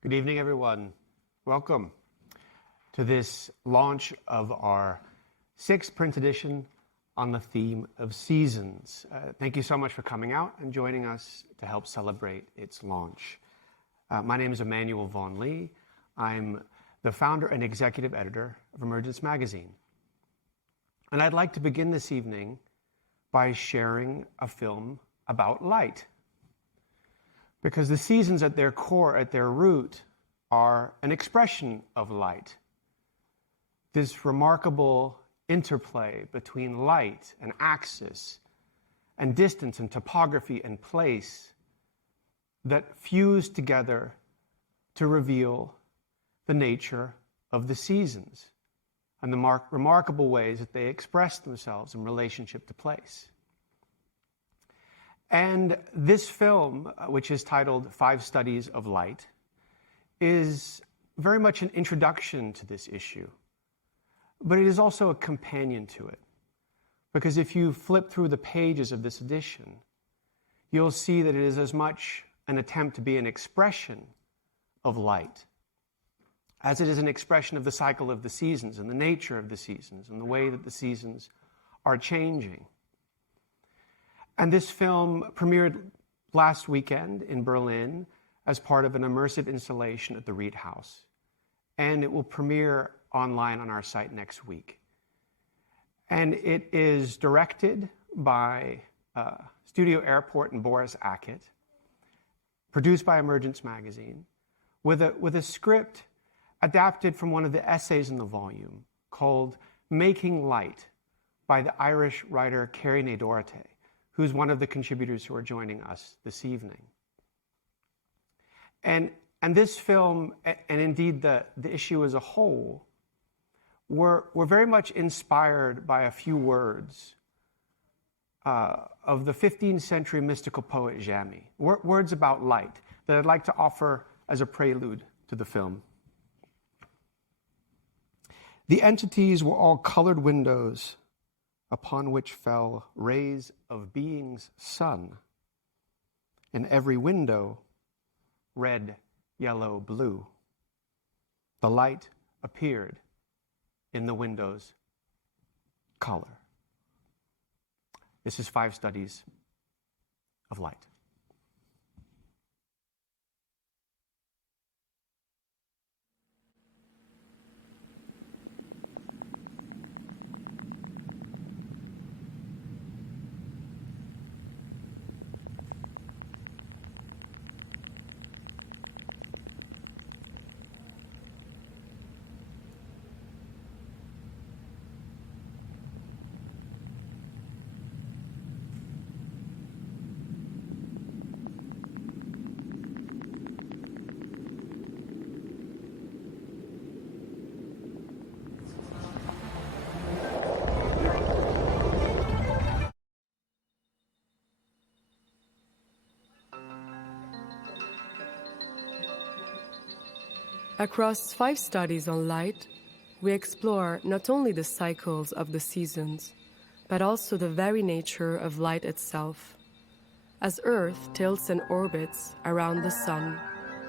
Good evening, everyone. Welcome to this launch of our 6th print edition on the theme of seasons. Thank you so much for coming out and joining us to help celebrate its launch. My name is Emmanuel Vaughan-Lee. I'm the founder and executive editor of Emergence Magazine. And I'd like to begin this evening by sharing a film about light. Because the seasons at their core, at their root, are an expression of light. This remarkable interplay between light and axis and distance and topography and place that fuse together to reveal the nature of the seasons and the remarkable ways that they express themselves in relationship to place. And this film, which is titled 5 Studies of Light, is very much an introduction to this issue. But it is also a companion to it. Because if you flip through the pages of this edition, you'll see that it is as much an attempt to be an expression of light as it is an expression of the cycle of the seasons and the nature of the seasons and the way that the seasons are changing. And this film premiered last weekend in Berlin as part of an immersive installation at the Reed House. And it will premiere online on our site next week. And it is directed by Studio Airport and Boris Ackett, produced by Emergence Magazine, with a script adapted from one of the essays in the volume called Making Light by the Irish writer Kerri Dochartaigh, who's one of the contributors who are joining us this evening. And this film, and indeed the issue as a whole, were very much inspired by a few words of the 15th century mystical poet Jamy, words about light that I'd like to offer as a prelude to the film. The entities were all colored windows upon which fell rays of being's sun. In every window, red, yellow, blue. The light appeared in the window's color. This is 5 Studies of Light. Across 5 studies on light, we explore not only the cycles of the seasons, but also the very nature of light itself. As Earth tilts and orbits around the sun,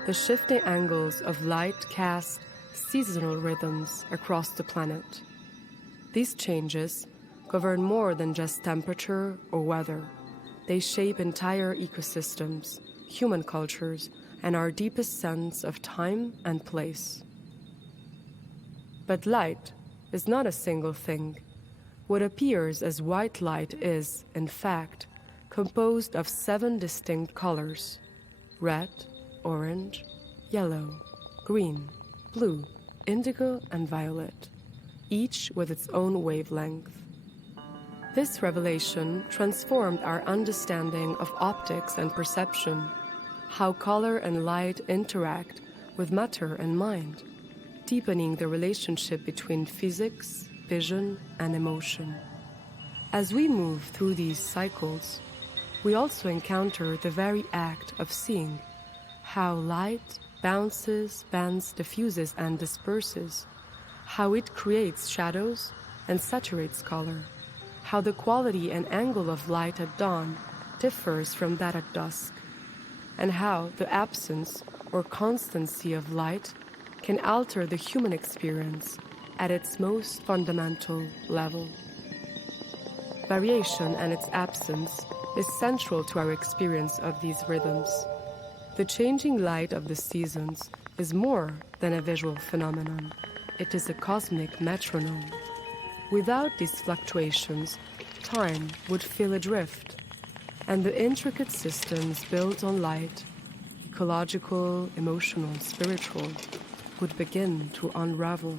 the shifting angles of light cast seasonal rhythms across the planet. These changes govern more than just temperature or weather. They shape entire ecosystems, human cultures, and our deepest sense of time and place. But light is not a single thing. What appears as white light is, in fact, composed of 7 distinct colors: red, orange, yellow, green, blue, indigo, and violet, each with its own wavelength. This revelation transformed our understanding of optics and perception, how color and light interact with matter and mind, deepening the relationship between physics, vision, and emotion. As we move through these cycles, we also encounter the very act of seeing, how light bounces, bends, diffuses, and disperses, how it creates shadows and saturates color, how the quality and angle of light at dawn differs from that at dusk, and how the absence or constancy of light can alter the human experience at its most fundamental level. Variation and its absence is central to our experience of these rhythms. The changing light of the seasons is more than a visual phenomenon. It is a cosmic metronome. Without these fluctuations, time would feel adrift, and the intricate systems built on light, ecological, emotional, spiritual, would begin to unravel.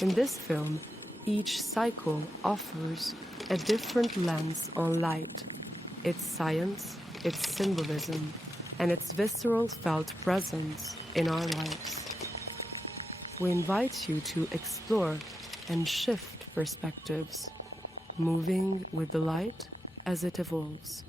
In this film, each cycle offers a different lens on light, its science, its symbolism, and its visceral felt presence in our lives. We invite you to explore and shift perspectives, moving with the light as it evolves.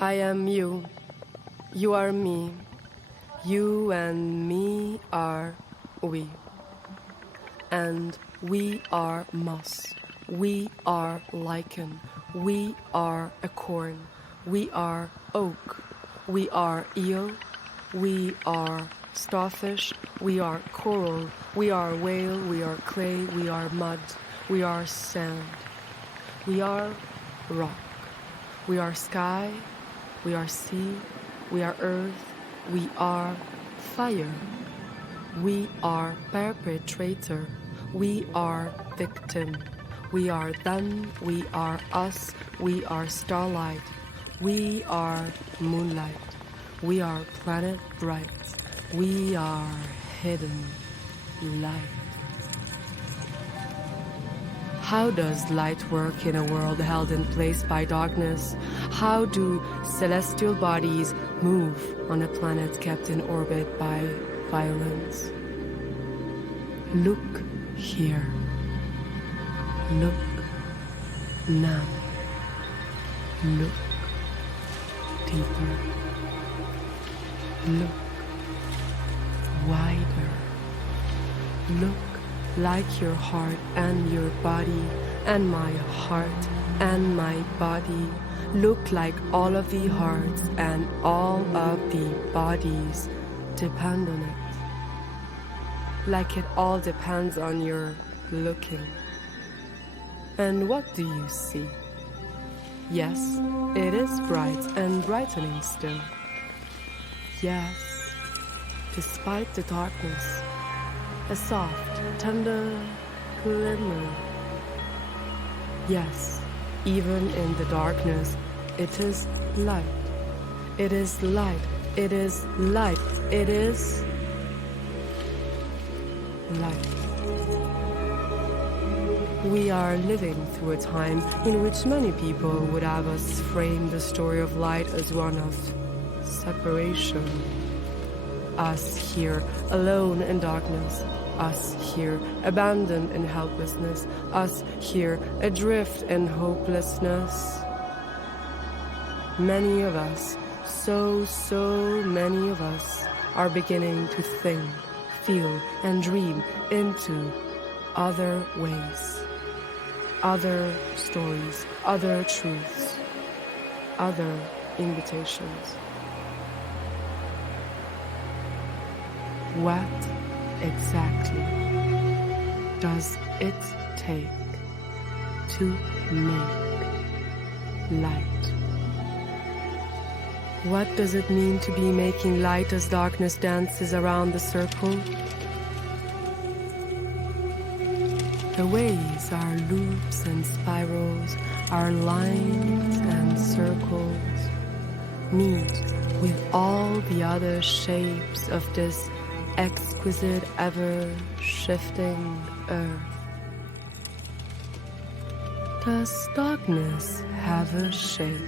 I am you. You are me. You and me are we. And we are moss. We are lichen. We are acorn. We are oak. We are eel. We are starfish. We are coral. We are whale. We are clay. We are mud. We are sand. We are rock. We are sky. We are sea. We are earth. We are fire. We are perpetrator. We are victim. We are them. We are us. We are starlight. We are moonlight. We are planet bright. We are hidden light. How does light work in a world held in place by darkness? How do celestial bodies move on a planet kept in orbit by violence? Look here. Look now. Look deeper. Look wider. Look like your heart and your body, and my heart and my body. Look like all of the hearts and all of the bodies depend on it. Like it all depends on your looking. And what do you see? Yes, it is bright and brightening still. Yes, despite the darkness, a soft, tender glimmer. Yes, even in the darkness, it is light. It is light. It is light. It is light. We are living through a time in which many people would have us frame the story of light as one of separation. Us here, alone in darkness. Us here, abandoned in helplessness. Us here, adrift in hopelessness. Many of us, so many of us, are beginning to think, feel, and dream into other ways, other stories, other truths, other invitations. What exactly does it take to make light? What does it mean to be making light as darkness dances around the circle? The ways are loops and spirals, are lines and circles, meet with all the other shapes of this exquisite, ever-shifting earth. Does darkness have a shape?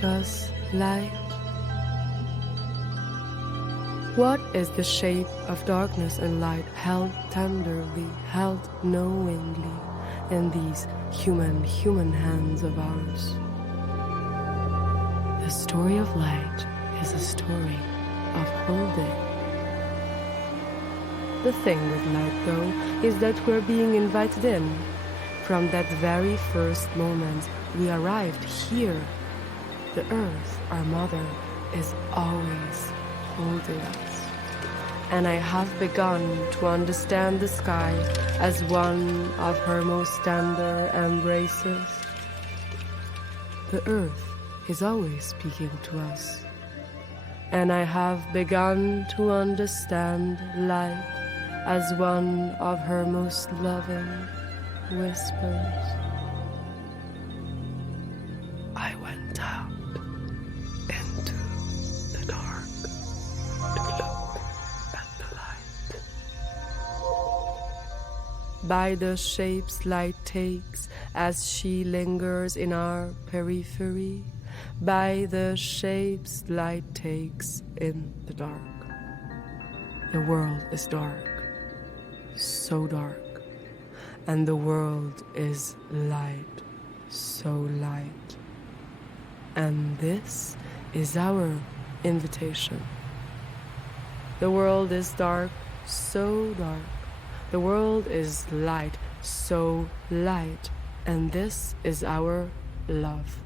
Does light? What is the shape of darkness and light, held tenderly, held knowingly, in these human hands of ours. The story of light is a story of holding. The thing with light, though, is that we're being invited in. From that very first moment we arrived here, the earth, our mother, is always holding us. And I have begun to understand the sky as one of her most tender embraces. The earth is always speaking to us. And I have begun to understand light as one of her most loving whispers. I went out into the dark to look at the light. By the shapes light takes as she lingers in our periphery, by the shapes light takes in the dark. The world is dark, so dark. And the world is light, so light. And this is our invitation. The world is dark, so dark. The world is light, so light. And this is our love.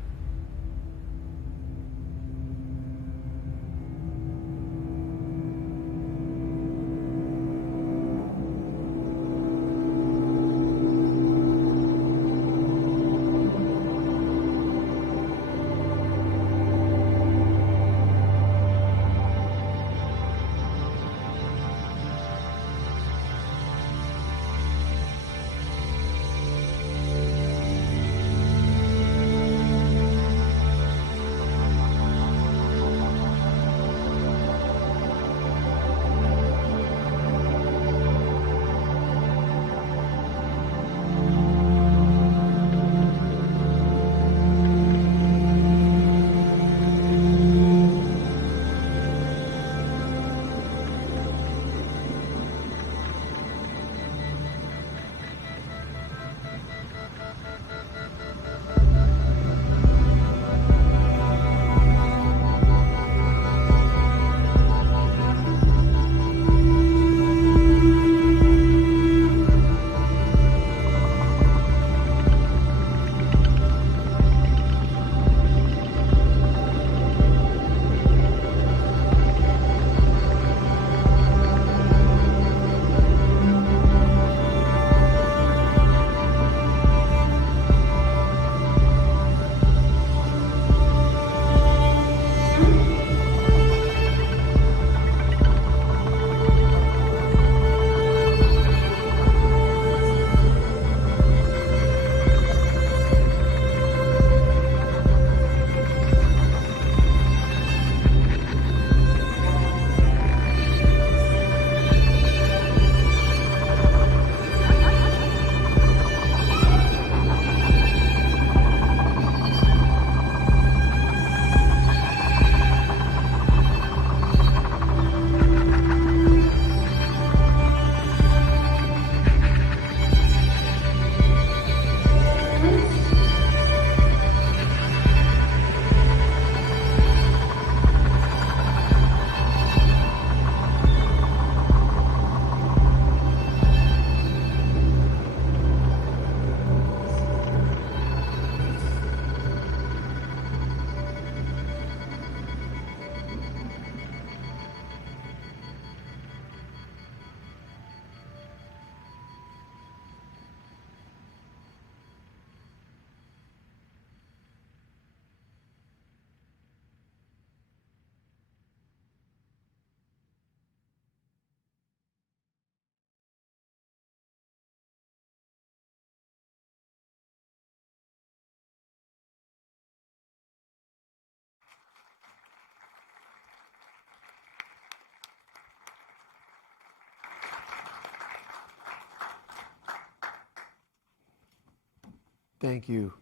Thank you.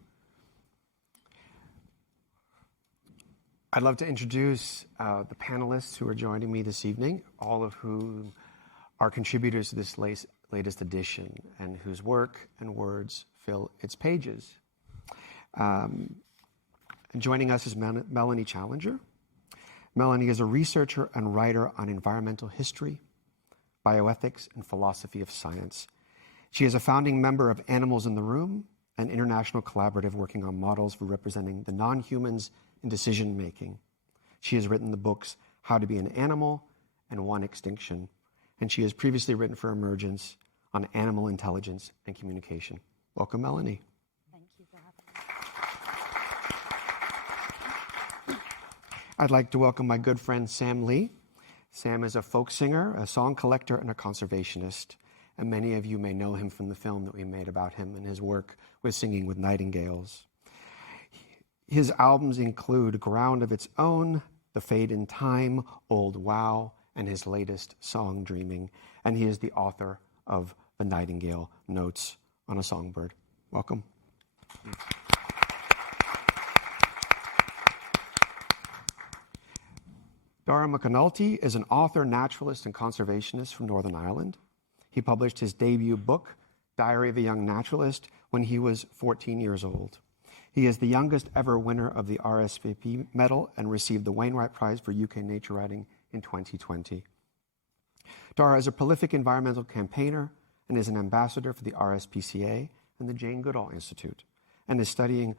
I'd love to introduce the panelists who are joining me this evening, all of whom are contributors to this latest edition, and whose work and words fill its pages. And joining us is Melanie Challenger. Melanie is a researcher and writer on environmental history, bioethics, and philosophy of science. She is a founding member of Animals in the Room, an international collaborative working on models for representing the non-humans in decision-making. She has written the books How to Be an Animal and One Extinction, and she has previously written for Emergence on animal intelligence and communication. Welcome, Melanie. Thank you for having me. I'd like to welcome my good friend Sam Lee. Sam is a folk singer, a song collector, and a conservationist, and many of you may know him from the film that we made about him and his work with Singing with Nightingales. His albums include Ground of Its Own, The Fade in Time, Old Wow, and his latest song, Dreaming, and he is the author of The Nightingale Notes on a Songbird. Welcome. Dara McAnulty is an author, naturalist, and conservationist from Northern Ireland. He published his debut book, Diary of a Young Naturalist, when he was 14 years old. He is the youngest ever winner of the RSVP medal and received the Wainwright Prize for UK nature writing in 2020. Dara is a prolific environmental campaigner and is an ambassador for the RSPCA and the Jane Goodall Institute, and is studying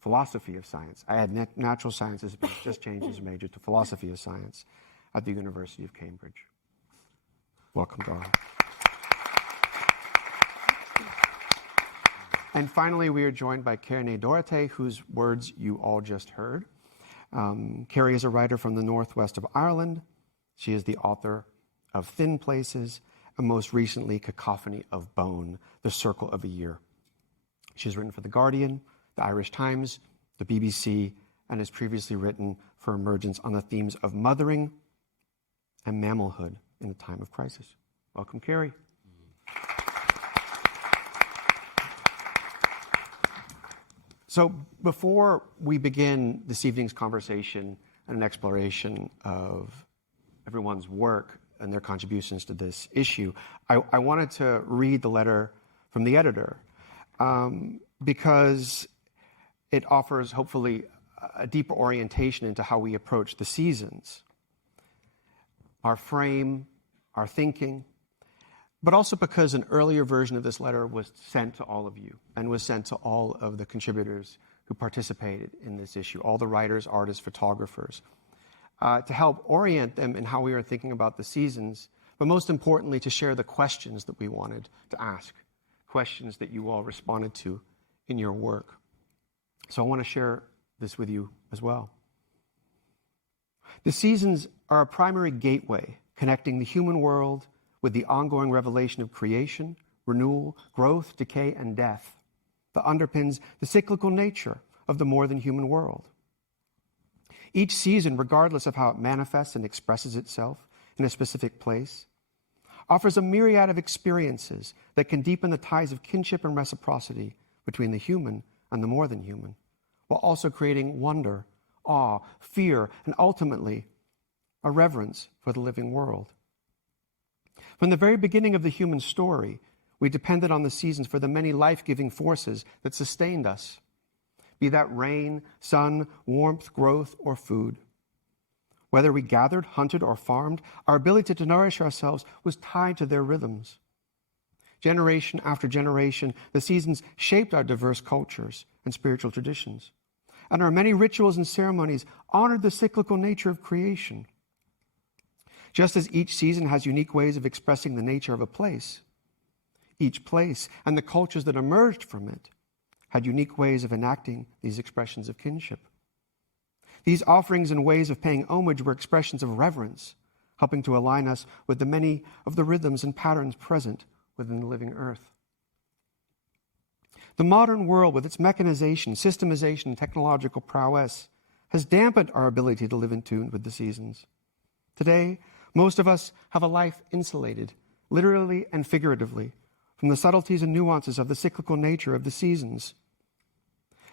philosophy of science. I had natural sciences, but just changed his major to philosophy of science at the University of Cambridge. Welcome, Dara. And finally, we are joined by Kerri Dochartaigh, whose words you all just heard. Kerri is a writer from the northwest of Ireland. She is the author of Thin Places, and most recently, Cacophony of Bone, The Circle of a Year. She has written for The Guardian, The Irish Times, the BBC, and has previously written for Emergence on the themes of mothering and mammalhood in a time of crisis. Welcome, Kerri. So before we begin this evening's conversation and an exploration of everyone's work and their contributions to this issue, I wanted to read the letter from the editor because it offers, hopefully, a deeper orientation into how we approach the seasons, our frame, our thinking, but also because an earlier version of this letter was sent to all of you and was sent to all of the contributors who participated in this issue, all the writers, artists, photographers, to help orient them in how we are thinking about the seasons, but most importantly, to share the questions that we wanted to ask, questions that you all responded to in your work. So I want to share this with you as well. The seasons are a primary gateway connecting the human world with the ongoing revelation of creation, renewal, growth, decay, and death that underpins the cyclical nature of the more than human world. Each season, regardless of how it manifests and expresses itself in a specific place, offers a myriad of experiences that can deepen the ties of kinship and reciprocity between the human and the more than human, while also creating wonder, awe, fear, and ultimately a reverence for the living world. From the very beginning of the human story, we depended on the seasons for the many life-giving forces that sustained us, be that rain, sun, warmth, growth, or food. Whether we gathered, hunted, or farmed, our ability to nourish ourselves was tied to their rhythms. Generation after generation, the seasons shaped our diverse cultures and spiritual traditions, and our many rituals and ceremonies honored the cyclical nature of creation. Just as each season has unique ways of expressing the nature of a place, each place and the cultures that emerged from it had unique ways of enacting these expressions of kinship. These offerings and ways of paying homage were expressions of reverence, helping to align us with the many of the rhythms and patterns present within the living earth. The modern world, with its mechanization, systemization, and technological prowess, has dampened our ability to live in tune with the seasons. Today, most of us have a life insulated, literally and figuratively, from the subtleties and nuances of the cyclical nature of the seasons.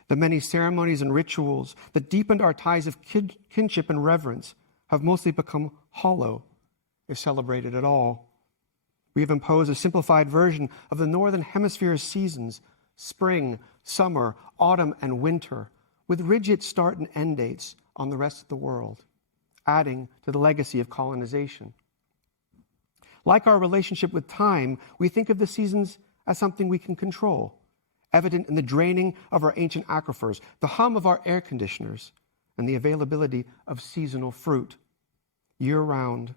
The many ceremonies and rituals that deepened our ties of kinship and reverence have mostly become hollow, if celebrated at all. We have imposed a simplified version of the Northern Hemisphere's seasons, spring, summer, autumn, and winter, with rigid start and end dates on the rest of the world, adding to the legacy of colonization. Like our relationship with time, we think of the seasons as something we can control, evident in the draining of our ancient aquifers, the hum of our air conditioners, and the availability of seasonal fruit year-round.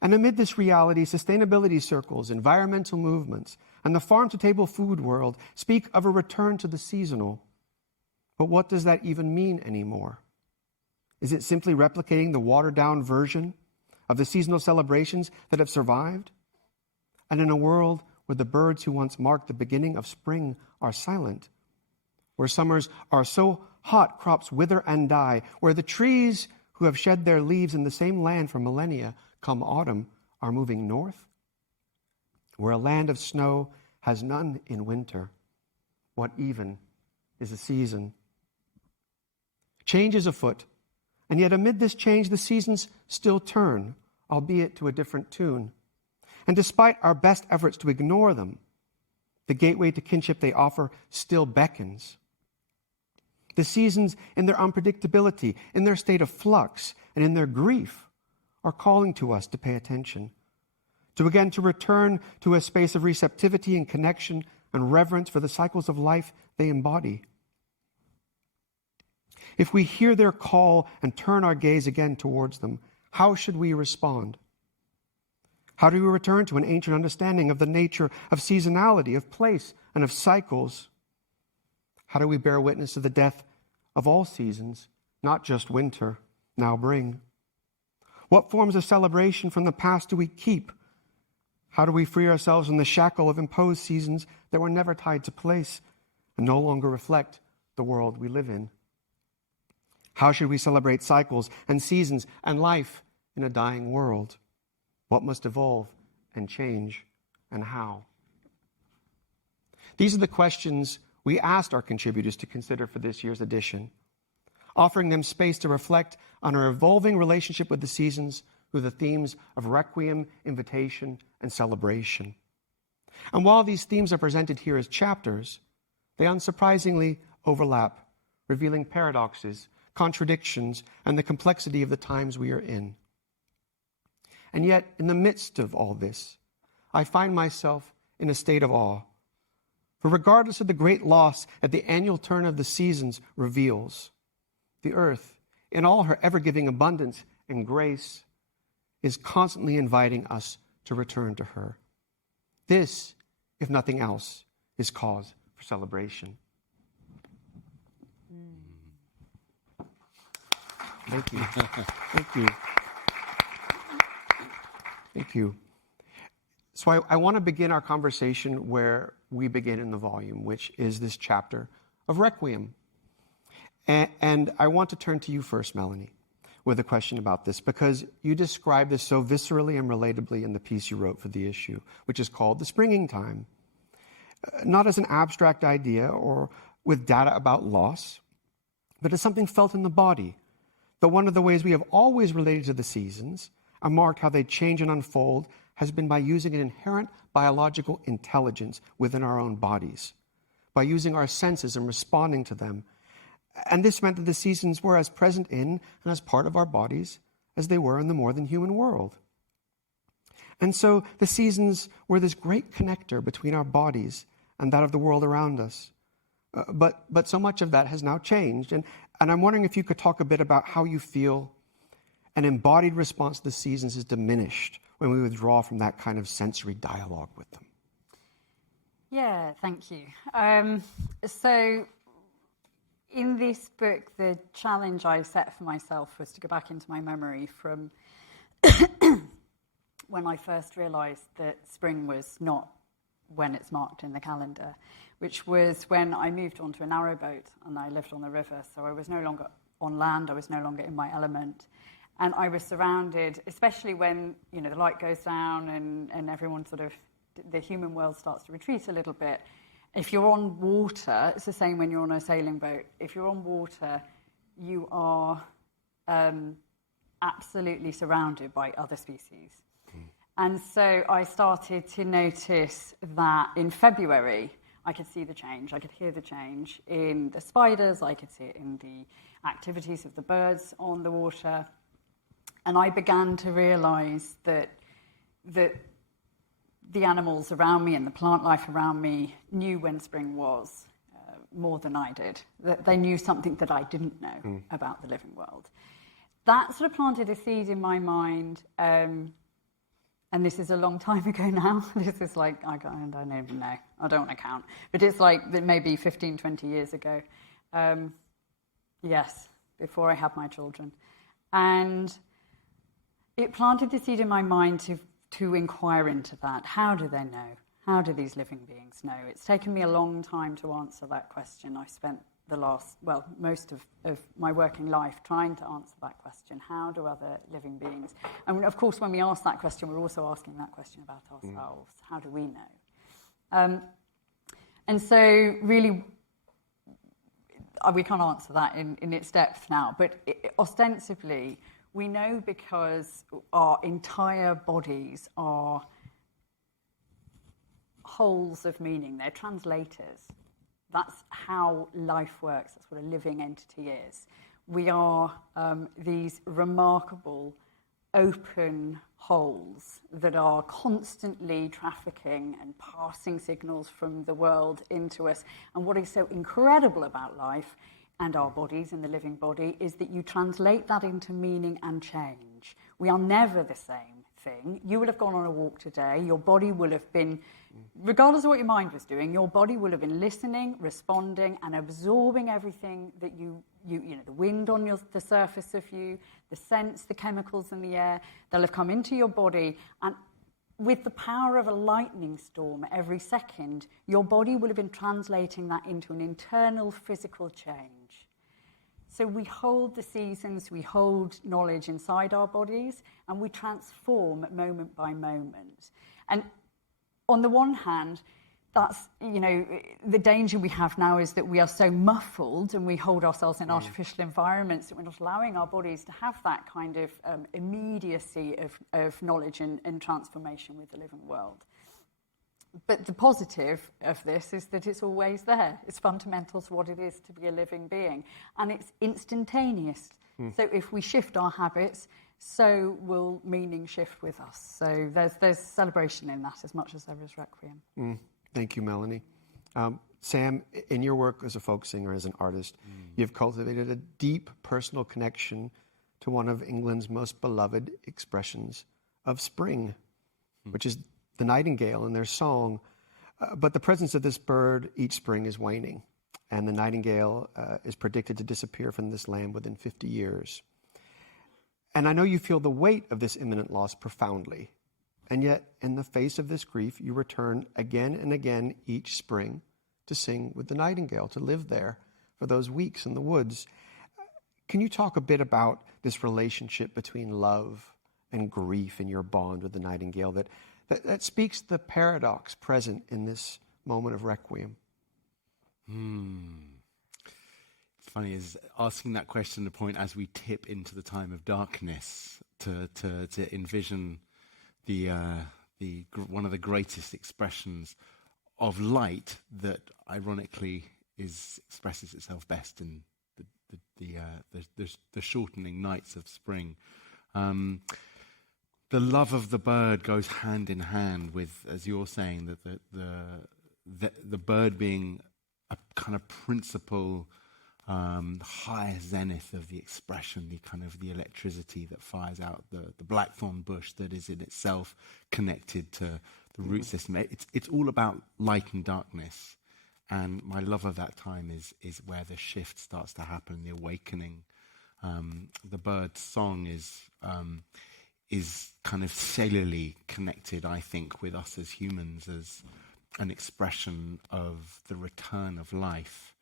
And amid this reality, sustainability circles, environmental movements, and the farm-to-table food world speak of a return to the seasonal. But what does that even mean anymore? Is it simply replicating the watered-down version of the seasonal celebrations that have survived? And in a world where the birds who once marked the beginning of spring are silent, where summers are so hot crops wither and die, where the trees who have shed their leaves in the same land for millennia come autumn are moving north, where a land of snow has none in winter, what even is a season? Change is afoot, and yet amid this change the seasons still turn, albeit to a different tune. And despite our best efforts to ignore them, the gateway to kinship they offer still beckons. The seasons, in their unpredictability, in their state of flux, and in their grief, are calling to us to pay attention, to return to a space of receptivity and connection and reverence for the cycles of life they embody. If we hear their call and turn our gaze again towards them, how should we respond? How do we return to an ancient understanding of the nature of seasonality, of place, and of cycles? How do we bear witness to the death of all seasons, not just winter, now bring? What forms of celebration from the past do we keep? How do we free ourselves from the shackle of imposed seasons that were never tied to place and no longer reflect the world we live in? How should we celebrate cycles and seasons and life in a dying world? What must evolve and change, and how? These are the questions we asked our contributors to consider for this year's edition, offering them space to reflect on our evolving relationship with the seasons through the themes of requiem, invitation, and celebration. And while these themes are presented here as chapters, they unsurprisingly overlap, revealing paradoxes, contradictions, and the complexity of the times we are in. And yet, in the midst of all this, I find myself in a state of awe. For regardless of the great loss that the annual turn of the seasons reveals, the earth, in all her ever-giving abundance and grace, is constantly inviting us to return to her. This, if nothing else, is cause for celebration. Thank you. Thank you. Thank you. So I want to begin our conversation where we begin in the volume, which is this chapter of Requiem. And I want to turn to you first, Melanie, with a question about this, because you describe this so viscerally and relatably in the piece you wrote for the issue, which is called The Springing Time. Not as an abstract idea or with data about loss, but as something felt in the body, that one of the ways we have always related to the seasons and marked how they change and unfold has been by using an inherent biological intelligence within our own bodies, by using our senses and responding to them. And this meant that the seasons were as present in and as part of our bodies as they were in the more than human world. And so the seasons were this great connector between our bodies and that of the world around us. But so much of that has now changed. And I'm wondering if you could talk a bit about how you feel an embodied response to the seasons is diminished when we withdraw from that kind of sensory dialogue with them. Yeah, thank you. So in this book, the challenge I set for myself was to go back into my memory from when I first realised that spring was not when it's marked in the calendar, which was when I moved onto a narrowboat and I lived on the river. So I was no longer on land, I was no longer in my element. And I was surrounded, especially when, the light goes down and everyone sort of, the human world starts to retreat a little bit. If you're on water, it's the same when you're on a sailing boat. If you're on water, you are absolutely surrounded by other species. And so I started to notice that in February, I could see the change. I could hear the change in the spiders. I could see it in the activities of the birds on the water. And I began to realize that the animals around me and the plant life around me knew when spring was more than I did. That they knew something that I didn't know about the living world. That sort of planted a seed in my mind. And this is a long time ago now. This is like, I don't even know. I don't want to count. But it's like maybe 15, 20 years ago. Yes, before I had my children. And it planted the seed in my mind to inquire into that. How do they know? How do these living beings know? It's taken me a long time to answer that question. I spent most of my working life trying to answer that question. How do other living beings? And of course, when we ask that question, we're also asking that question about ourselves. How do we know? And so really, we can't answer that in its depth now, but ostensibly, we know because our entire bodies are wholes of meaning. They're translators. That's how life works. That's what a living entity is. We are these remarkable, open wholes that are constantly trafficking and passing signals from the world into us. And what is so incredible about life and our bodies and the living body is that you translate that into meaning and change. We are never the same thing. You will have gone on a walk today. Your body will have been, regardless of what your mind was doing, your body will have been listening, responding, and absorbing everything that you know, the wind on the surface of you, the scents, the chemicals in the air. They'll have come into your body, and with the power of a lightning storm every second, your body will have been translating that into an internal physical change. So we hold the seasons, we hold knowledge inside our bodies, and we transform moment by moment. And on the one hand, that's, you know, the danger we have now is that we are so muffled and we hold ourselves in artificial environments that we're not allowing our bodies to have that kind of immediacy of knowledge and transformation with the living world. But the positive of this is that it's always there. It's fundamental to what it is to be a living being. And it's instantaneous. So if we shift our habits, so will meaning shift with us. So there's celebration in that as much as there is requiem. Thank you, Melanie. Sam, in your work as a folk singer, as an artist, you've cultivated a deep personal connection to one of England's most beloved expressions of spring, which is the nightingale and their song. But the presence of this bird each spring is waning, and the nightingale is predicted to disappear from this land within 50 years. And I know you feel the weight of this imminent loss profoundly. And yet, in the face of this grief, you return again and again each spring to sing with the nightingale, to live there for those weeks in the woods. Can you talk a bit about this relationship between love and grief in your bond with the nightingale that speaks to the paradox present in this moment of requiem? It's funny, is asking that question at the point as we tip into the time of darkness to envision one of the greatest expressions of light that ironically expresses itself best in the shortening nights of spring. The love of the bird goes hand in hand with, as you're saying, that the bird being a kind of principal higher zenith of the expression, the electricity that fires out the blackthorn bush that is in itself connected to the root system. It's all about light and darkness, and my love of that time is where the shift starts to happen, the awakening. The bird's song is kind of cellularly connected, I think, with us as humans as an expression of the return of life.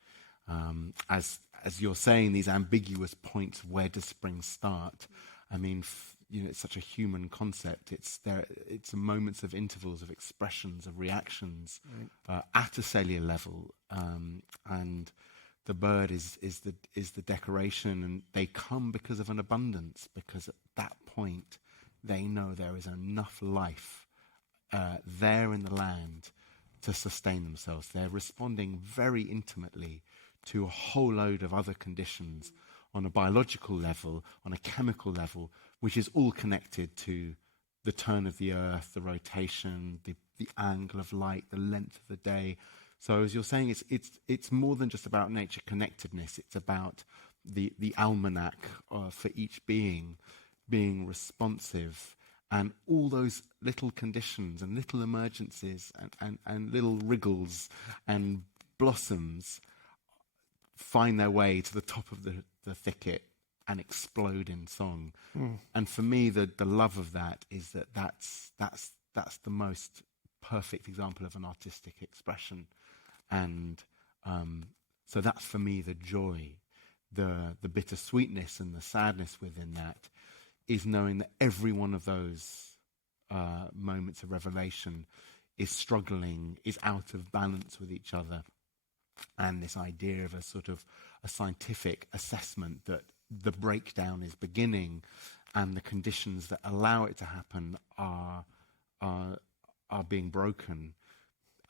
As you're saying, these ambiguous points, where does spring start? I mean, it's such a human concept. It's moments of intervals of expressions, of reactions at a cellular level, and the bird is the decoration, and they come because of an abundance. Because at that point, they know there is enough life there in the land to sustain themselves. They're responding very intimately to a whole load of other conditions on a biological level, on a chemical level, which is all connected to the turn of the earth, the rotation, the angle of light, the length of the day. So as you're saying, it's more than just about nature connectedness. It's about the almanac for each being responsive, and all those little conditions and little emergencies and little wriggles and blossoms find their way to the top of the thicket and explode in song. And for me, the love of that is that's the most perfect example of an artistic expression. And so that's for me the joy, the bittersweetness and the sadness within that is knowing that every one of those moments of revelation is struggling, is out of balance with each other. And this idea of a sort of a scientific assessment that the breakdown is beginning and the conditions that allow it to happen are being broken.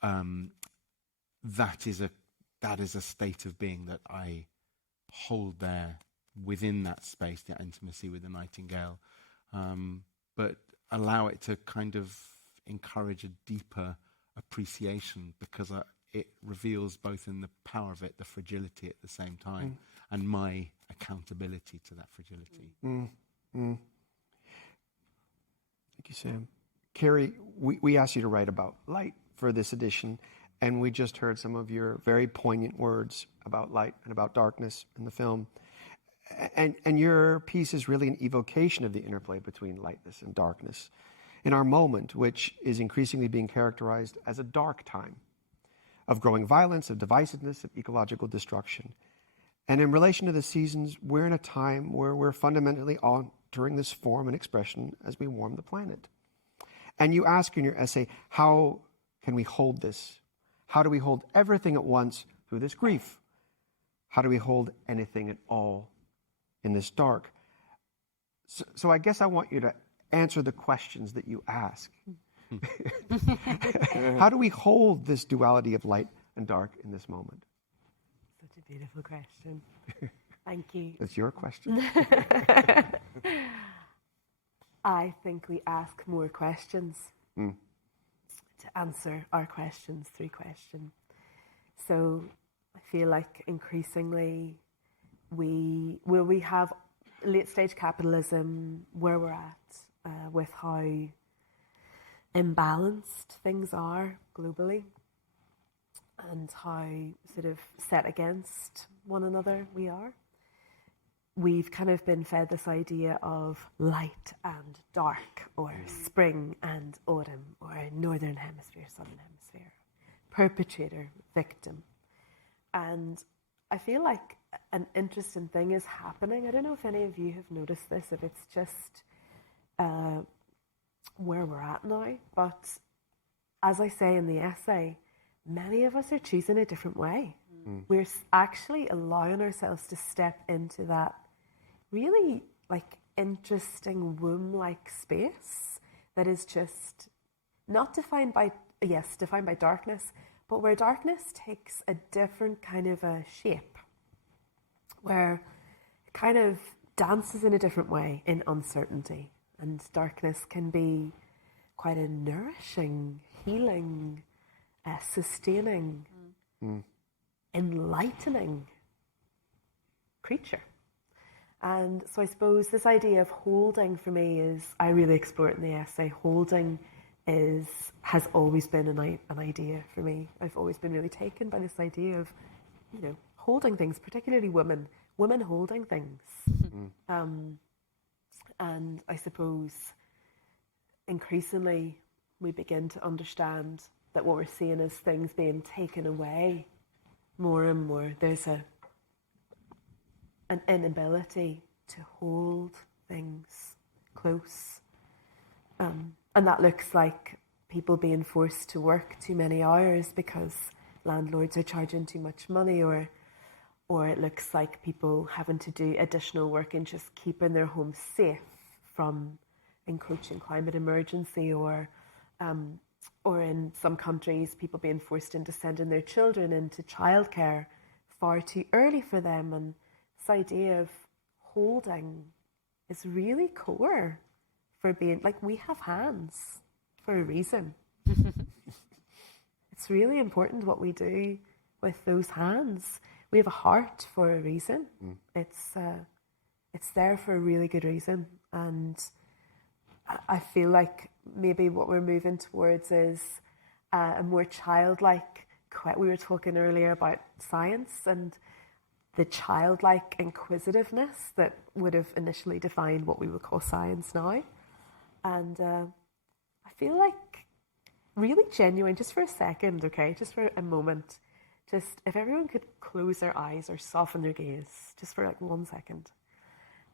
That is a state of being that I hold there within that space, that intimacy with the nightingale, but allow it to kind of encourage a deeper appreciation, because it reveals both in the power of it, the fragility at the same time, and my accountability to that fragility. Thank you, Sam. Kerri, we asked you to write about light for this edition, and we just heard some of your very poignant words about light and about darkness in the film. And your piece is really an evocation of the interplay between lightness and darkness in our moment, which is increasingly being characterized as a dark time of growing violence, of divisiveness, of ecological destruction. And in relation to the seasons, we're in a time where we're fundamentally altering this form and expression as we warm the planet. And you ask in your essay, how can we hold this? How do we hold everything at once through this grief? How do we hold anything at all in this dark? So I guess I want you to answer the questions that you ask. How do we hold this duality of light and dark in this moment? Such a beautiful question. Thank you. That's your question. I think we ask more questions to answer our questions through question. So I feel like increasingly we have late stage capitalism where we're at with how imbalanced things are globally and how sort of set against one another we are. We've kind of been fed this idea of light and dark, or spring and autumn, or northern hemisphere, southern hemisphere, perpetrator, victim. And I feel like an interesting thing is happening. I don't know if any of you have noticed this, if it's just where we're at now. But as I say in the essay, many of us are choosing a different way. We're actually allowing ourselves to step into that really like interesting womb-like space that is just not defined by darkness, but where darkness takes a different kind of a shape, where it kind of dances in a different way in uncertainty. And darkness can be quite a nourishing, healing, sustaining, enlightening creature. And so I suppose this idea of holding for me is, I really explore it in the essay, holding has always been an idea for me. I've always been really taken by this idea of, holding things, particularly women holding things. And I suppose increasingly we begin to understand that what we're seeing is things being taken away more and more. There's an inability to hold things close. And that looks like people being forced to work too many hours because landlords are charging too much money, or it looks like people having to do additional work and just keeping their home safe from encroaching climate emergency, or in some countries, people being forced into sending their children into childcare far too early for them. And this idea of holding is really core for being, like, we have hands for a reason. It's really important what we do with those hands. We have a heart for a reason. It's there for a really good reason. And I feel like maybe what we're moving towards is a more childlike, we were talking earlier about science and the childlike inquisitiveness that would have initially defined what we would call science now. And I feel like really genuine, just for a second, okay, just for a moment, just if everyone could close their eyes or soften their gaze just for like 1 second,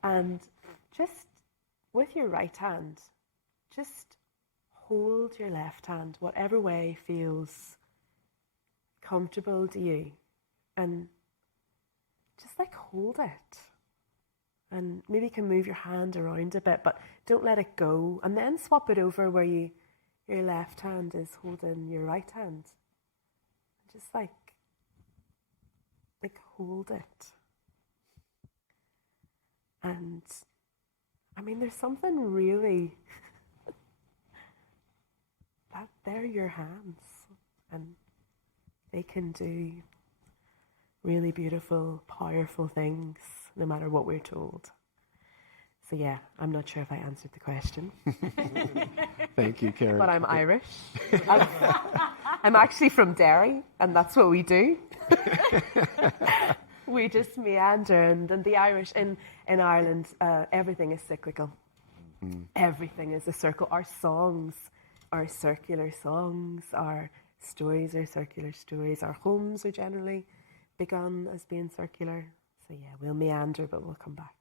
and just with your right hand, just hold your left hand whatever way feels comfortable to you, and just like hold it, and maybe you can move your hand around a bit, but don't let it go, and then swap it over where your left hand is holding your right hand. Just like hold it. And I mean, there's something really that they're your hands, and they can do really beautiful, powerful things no matter what we're told. So yeah, I'm not sure if I answered the question. Thank you, Kerri. But I'm Irish. I'm actually from Derry, and that's what we do. We just meander, and the Irish in Ireland, everything is cyclical. Everything is a circle. Our songs are circular songs. Our stories are circular stories. Our homes are generally begun as being circular. So yeah, we'll meander, but we'll come back.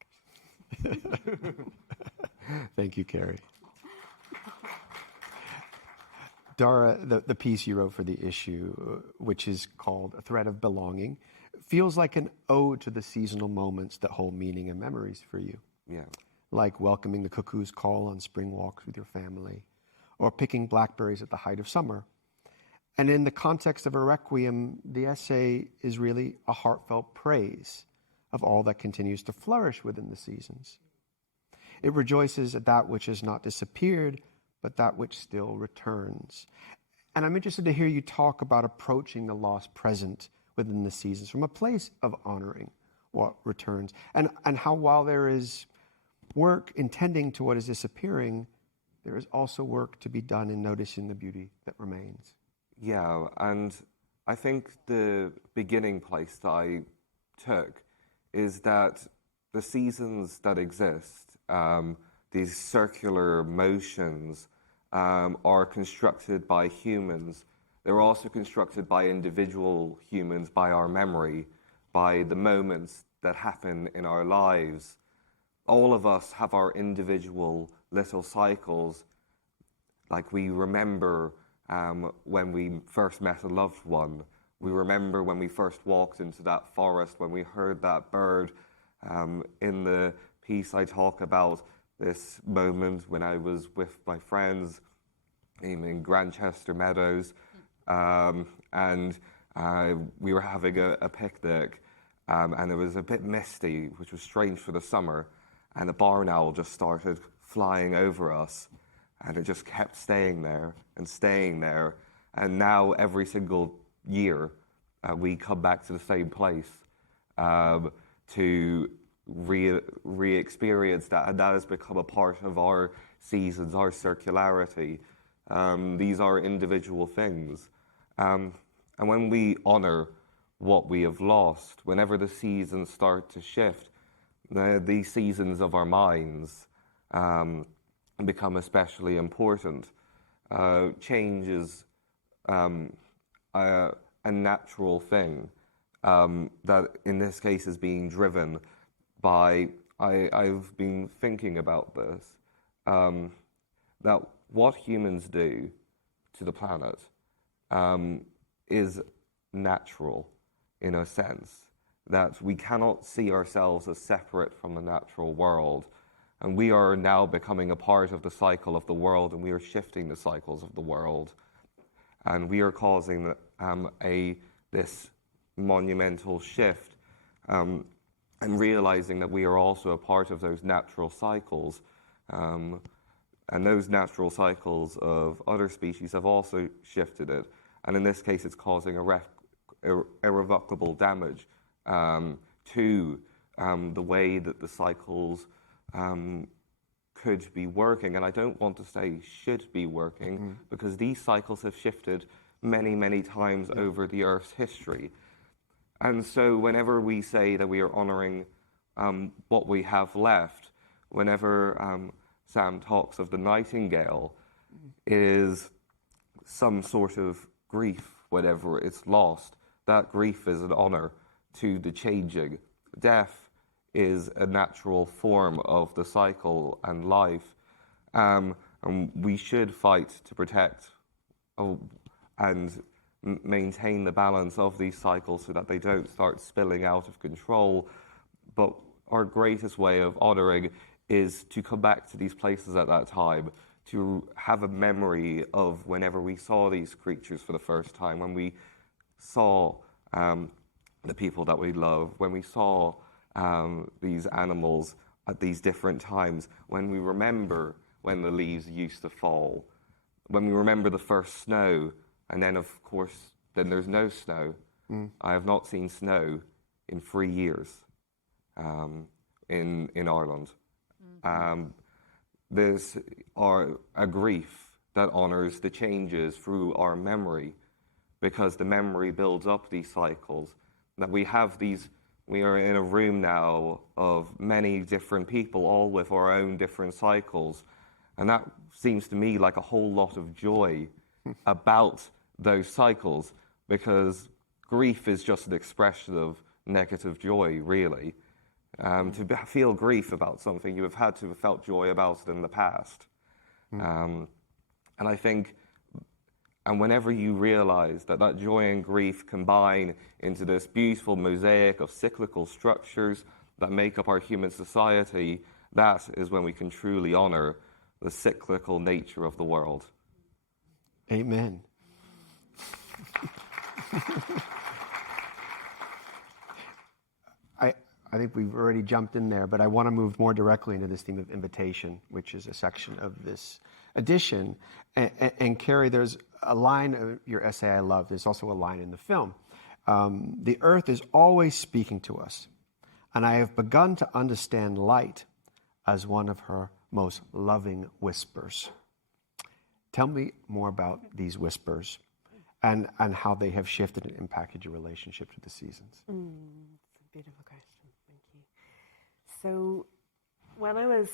Thank you, Kerri. Dara, the piece you wrote for the issue, which is called A Thread of Belonging, feels like an ode to the seasonal moments that hold meaning and memories for you. Yeah. Like welcoming the cuckoo's call on spring walks with your family, or picking blackberries at the height of summer. And in the context of a requiem, the essay is really a heartfelt praise of all that continues to flourish within the seasons. It rejoices at that which has not disappeared, but that which still returns. And I'm interested to hear you talk about approaching the lost present within the seasons from a place of honoring what returns, and how while there is work intending to what is disappearing, there is also work to be done in noticing the beauty that remains. Yeah, and I think the beginning place that I took is that the seasons that exist, these circular motions, are constructed by humans. They're also constructed by individual humans, by our memory, by the moments that happen in our lives. All of us have our individual little cycles. Like we remember when we first met a loved one. We remember when we first walked into that forest, when we heard that bird. In the piece, I talk about this moment when I was with my friends in Grantchester Meadows, and we were having a picnic, and it was a bit misty, which was strange for the summer, and a barn owl just started flying over us, and it just kept staying there and staying there. And now every single year, we come back to the same place to re-experience that, and that has become a part of our seasons, our circularity. These are individual things. And when we honor what we have lost, whenever the seasons start to shift, these seasons of our minds become especially important. Change is a natural thing that in this case is being driven by, I've been thinking about this, that what humans do to the planet is natural in a sense, that we cannot see ourselves as separate from the natural world. And we are now becoming a part of the cycle of the world, and we are shifting the cycles of the world. And we are causing this monumental shift, and realizing that we are also a part of those natural cycles. And those natural cycles of other species have also shifted it. And in this case, it's causing irrevocable damage to the way that the cycles could be working. And I don't want to say should be working, because these cycles have shifted many, many times over the Earth's history. And so whenever we say that we are honoring what we have left, whenever Sam talks of the nightingale, it is some sort of grief, whenever it's lost. That grief is an honor to the changing. Death is a natural form of the cycle and life. And we should fight to protect and maintain the balance of these cycles so that they don't start spilling out of control. But our greatest way of honoring is to come back to these places at that time, to have a memory of whenever we saw these creatures for the first time, when we saw the people that we love, when we saw these animals at these different times, when we remember when the leaves used to fall, when we remember the first snow, and then of course, then there's no snow. I have not seen snow in 3 years in Ireland. There's a grief that honors the changes through our memory, because the memory builds up these cycles. That we are in a room now of many different people, all with our own different cycles. And that seems to me like a whole lot of joy about those cycles, because grief is just an expression of negative joy, really. To feel grief about something, you have had to have felt joy about it in the past. And I think, and whenever you realize that that joy and grief combine into this beautiful mosaic of cyclical structures that make up our human society, that is when we can truly honor the cyclical nature of the world. Amen. I think we've already jumped in there, but I want to move more directly into this theme of invitation, which is a section of this edition. And Kerri, there's a line of your essay I love. There's also a line in the film. The earth is always speaking to us, and I have begun to understand light as one of her most loving whispers. Tell me more about these whispers and how they have shifted and impacted your relationship to the seasons. It's a beautiful question. Thank you. So when I was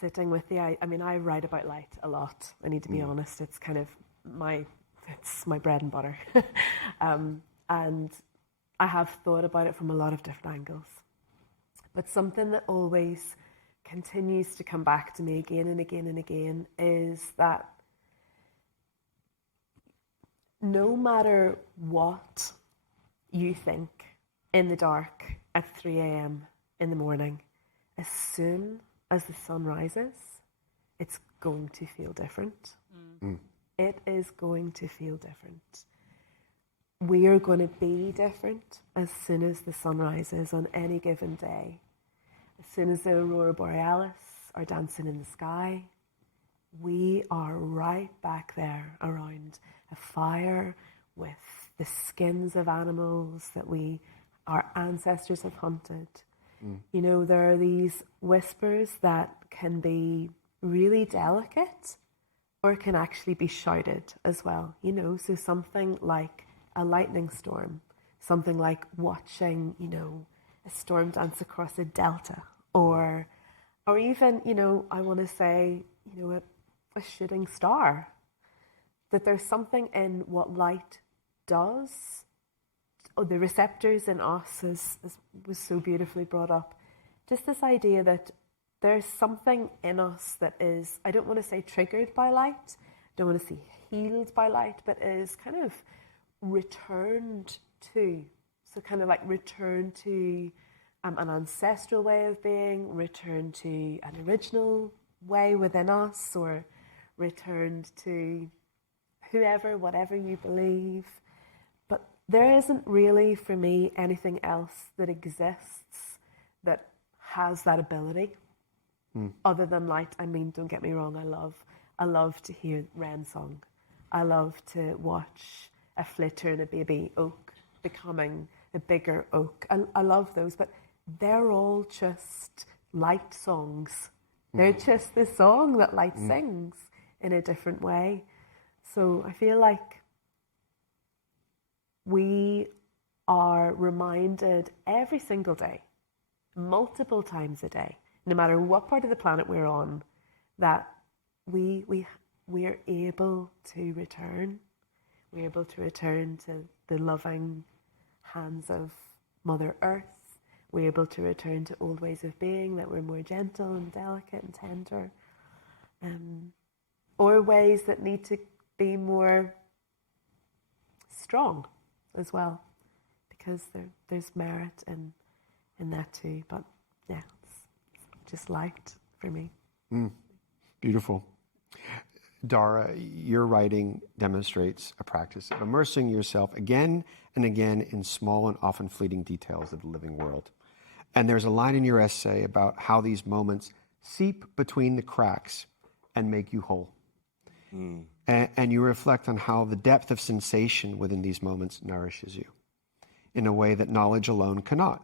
sitting with I write about light a lot. I need to be honest. It's kind of my bread and butter. And I have thought about it from a lot of different angles. But something that always continues to come back to me again and again and again is that no matter what you think in the dark at 3 a.m. in the morning, as soon as the sun rises, it's going to feel different. It is going to feel different. We are going to be different as soon as the sun rises on any given day. As soon as the aurora borealis are dancing in the sky, we are right back there around a fire with the skins of animals that our ancestors have hunted. You know, there are these whispers that can be really delicate or can actually be shouted as well. You know, so something like a lightning storm, something like watching, a storm dance across a delta, or even, I want to say, a shooting star. That there's something in what light does. The receptors in us, as was so beautifully brought up, just this idea that there's something in us that is, I don't want to say triggered by light, don't want to say healed by light, but is kind of returned to. So kind of like return to an ancestral way of being, returned to an original way within us, or returned to whoever, whatever you believe. But there isn't really, for me, anything else that exists that has that ability other than light. I mean, don't get me wrong, I love to hear wren song. I love to watch a flitter and a baby oak becoming a bigger oak. I love those, but they're all just light songs. They're just the song that light sings in a different way. So I feel like we are reminded every single day, multiple times a day, no matter what part of the planet we're on, that we are able to return. We're able to return to the loving hands of Mother Earth. We're able to return to old ways of being, that we're more gentle and delicate and tender. Or ways that need to be more strong as well, because there's merit in that too. But yeah, it's just light for me. Beautiful. Dara, your writing demonstrates a practice of immersing yourself again and again in small and often fleeting details of the living world. And there's a line in your essay about how these moments seep between the cracks and make you whole. And you reflect on how the depth of sensation within these moments nourishes you in a way that knowledge alone cannot.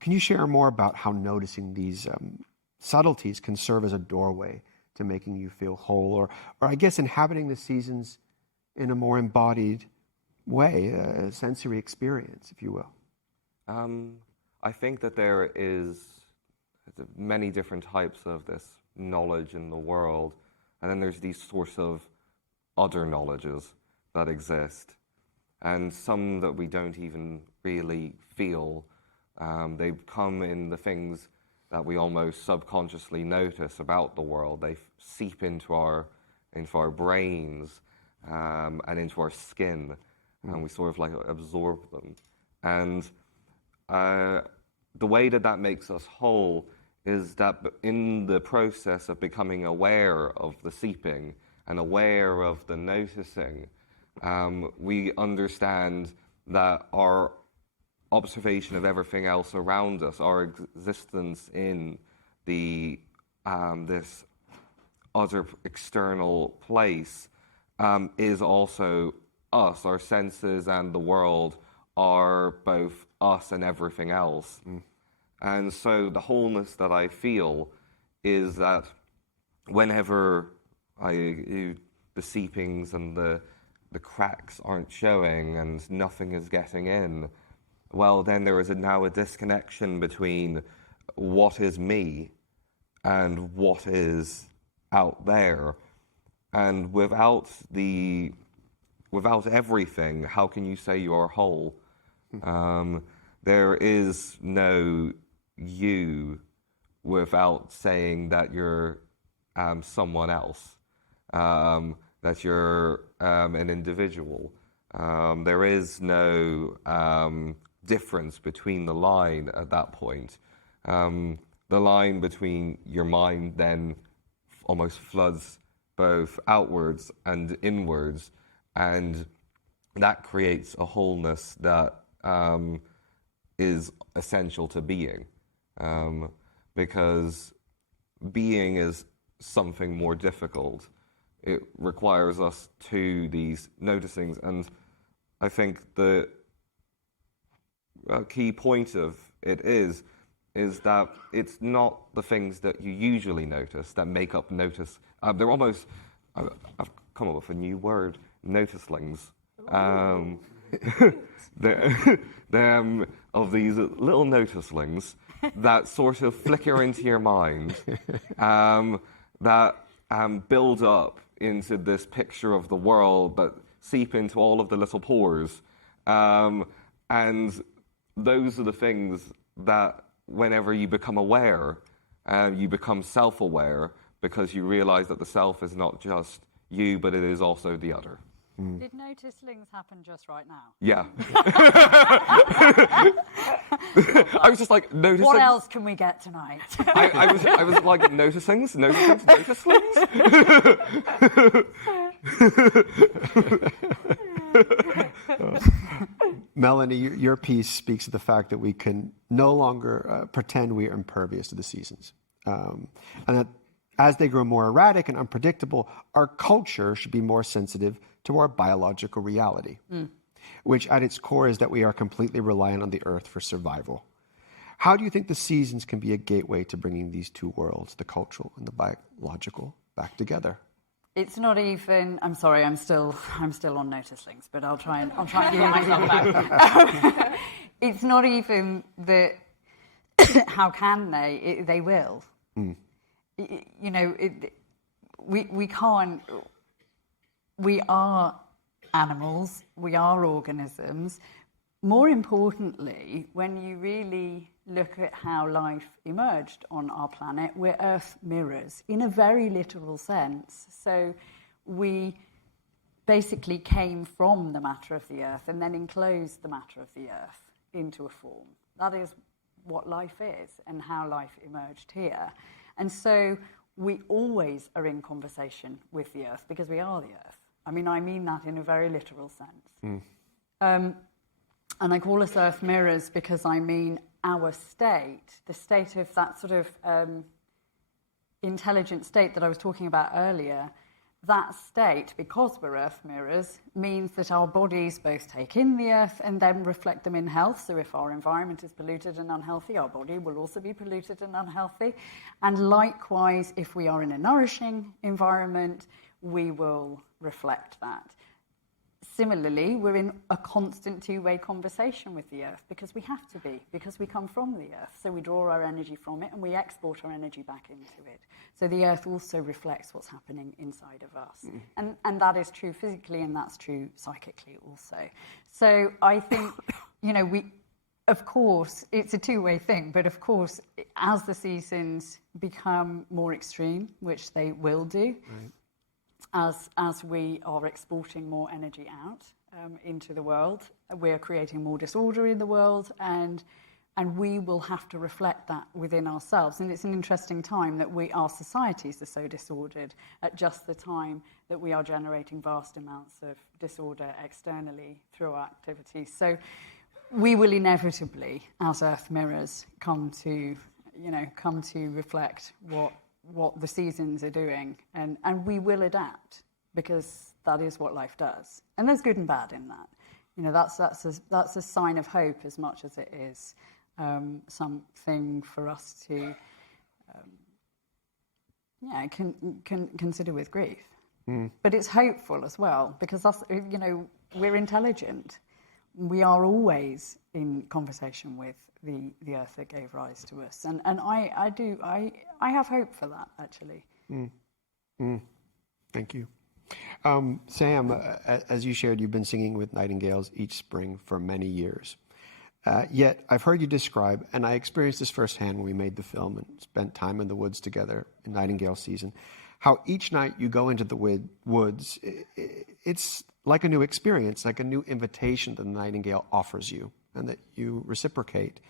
Can you share more about how noticing these subtleties can serve as a doorway to making you feel whole, or I guess inhabiting the seasons in a more embodied way, a sensory experience, if you will? I think that there is many different types of this knowledge in the world, and then there's these sorts of other knowledges that exist, and some that we don't even really feel. They come in the things that we almost subconsciously notice about the world. They seep into our brains and into our skin, and we sort of like absorb them. And the way that makes us whole is that in the process of becoming aware of the seeping and aware of the noticing, we understand that our observation of everything else around us, our existence in the this other external place, is also us. Our senses and the world are both us and everything else. And so the wholeness that I feel is that whenever the seepings and the cracks aren't showing and nothing is getting in, well, then there is now a disconnection between what is me and what is out there. And without everything, how can you say you are whole? There is no you without saying that you're someone else, that you're an individual. There is no difference between the line at that point. The line between your mind then almost floods both outwards and inwards, and that creates a wholeness that is essential to being, because being is something more difficult. It requires us to these noticings, and I think the key point of it is that it's not the things that you usually notice that make up notice. They're almost, I've come up with a new word, noticelings. They're of these little noticelings that sort of flicker into your mind, that build up into this picture of the world, that seep into all of the little pores. And those are the things that whenever you become aware, you become self-aware, because you realize that the self is not just you, but it is also the other. Did noticelings happen just right now? Yeah. I was just like, noticing. What else can we get tonight? I was like, noticelings. Melanie, your piece speaks to the fact that we can no longer pretend we are impervious to the seasons. And that as they grow more erratic and unpredictable, our culture should be more sensitive to our biological reality, which at its core is that we are completely reliant on the earth for survival. How do you think the seasons can be a gateway to bringing these two worlds, the cultural and the biological, back together? It's not even. I'm sorry. I'm still on noticelings, but I'll try and give myself back. It's not even that. How can they? They will. You know, we can't. We are animals. We are organisms. More importantly, when you really look at how life emerged on our planet, we're Earth mirrors in a very literal sense. So we basically came from the matter of the Earth and then enclosed the matter of the Earth into a form. That is what life is and how life emerged here. And so we always are in conversation with the Earth because we are the Earth. I mean that in a very literal sense. And I call us Earth mirrors because I mean our state, the state of that sort of intelligent state that I was talking about earlier, that state, because we're Earth mirrors, means that our bodies both take in the Earth and then reflect them in health. So if our environment is polluted and unhealthy, our body will also be polluted and unhealthy. And likewise, if we are in a nourishing environment, we will reflect that. Similarly, we're in a constant two-way conversation with the Earth because we have to be, because we come from the Earth. So we draw our energy from it and we export our energy back into it. So the Earth also reflects what's happening inside of us. And that is true physically and that's true psychically also. So I think, you know, of course, it's a two-way thing, but of course, as the seasons become more extreme, which they will do, right, as we are exporting more energy out into the world, we're creating more disorder in the world, and we will have to reflect that within ourselves. And it's an interesting time that our societies are so disordered at just the time that we are generating vast amounts of disorder externally through our activities. So we will inevitably, as Earth mirrors, come to reflect what the seasons are doing, and we will adapt because that is what life does. And there's good and bad in that. You know, that's a sign of hope as much as it is something for us to consider with grief. But it's hopeful as well because we're intelligent. We are always in conversation with the earth that gave rise to us, and I have hope for that actually. Thank you, Sam. As you shared, you've been singing with nightingales each spring for many years. Yet I've heard you describe, and I experienced this firsthand when we made the film and spent time in the woods together in nightingale season, how each night you go into the woods, it's like a new experience, like a new invitation that the nightingale offers you and that you reciprocate.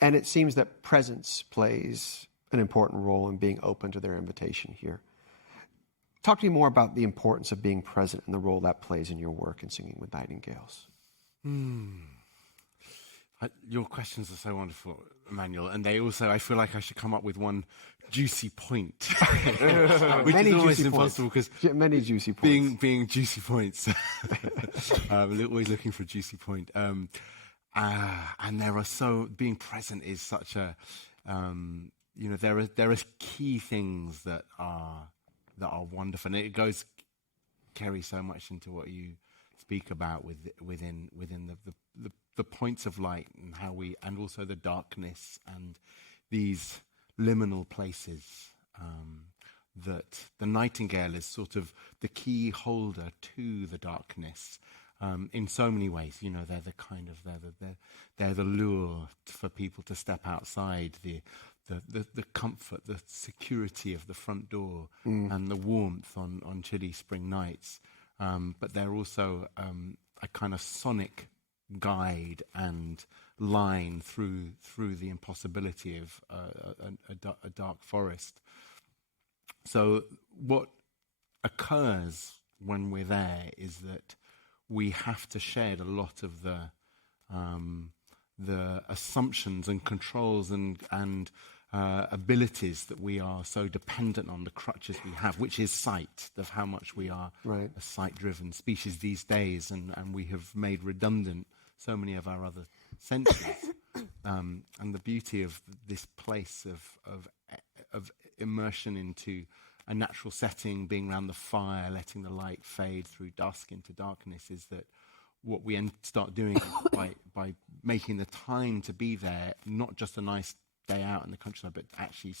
And it seems that presence plays an important role in being open to their invitation here. Talk to me more about the importance of being present and the role that plays in your work in singing with nightingales. Your questions are so wonderful, Emmanuel, and they also, I feel like I should come up with one juicy point, which is always impossible because many juicy points. Being juicy points, I'm always looking for a juicy point. And being present is such a, there are key things that are wonderful, and it goes, Kerri, so much into what you speak about within the points of light and and also the darkness and these liminal places that the nightingale is sort of the key holder to the darkness in so many ways. You know, they're the lure for people to step outside, the comfort, the security of the front door and the warmth on chilly spring nights. But they're also a kind of sonic guide and line through the impossibility of a dark forest. So what occurs when we're there is that we have to shed a lot of the assumptions and controls and abilities that we are so dependent on, the crutches we have, which is sight, of how much we are a sight-driven species these days, and we have made redundant so many of our other senses. And the beauty of this place of immersion into a natural setting, being around the fire, letting the light fade through dusk into darkness, is that what we start doing is by making the time to be there, not just a nice day out in the countryside, but actually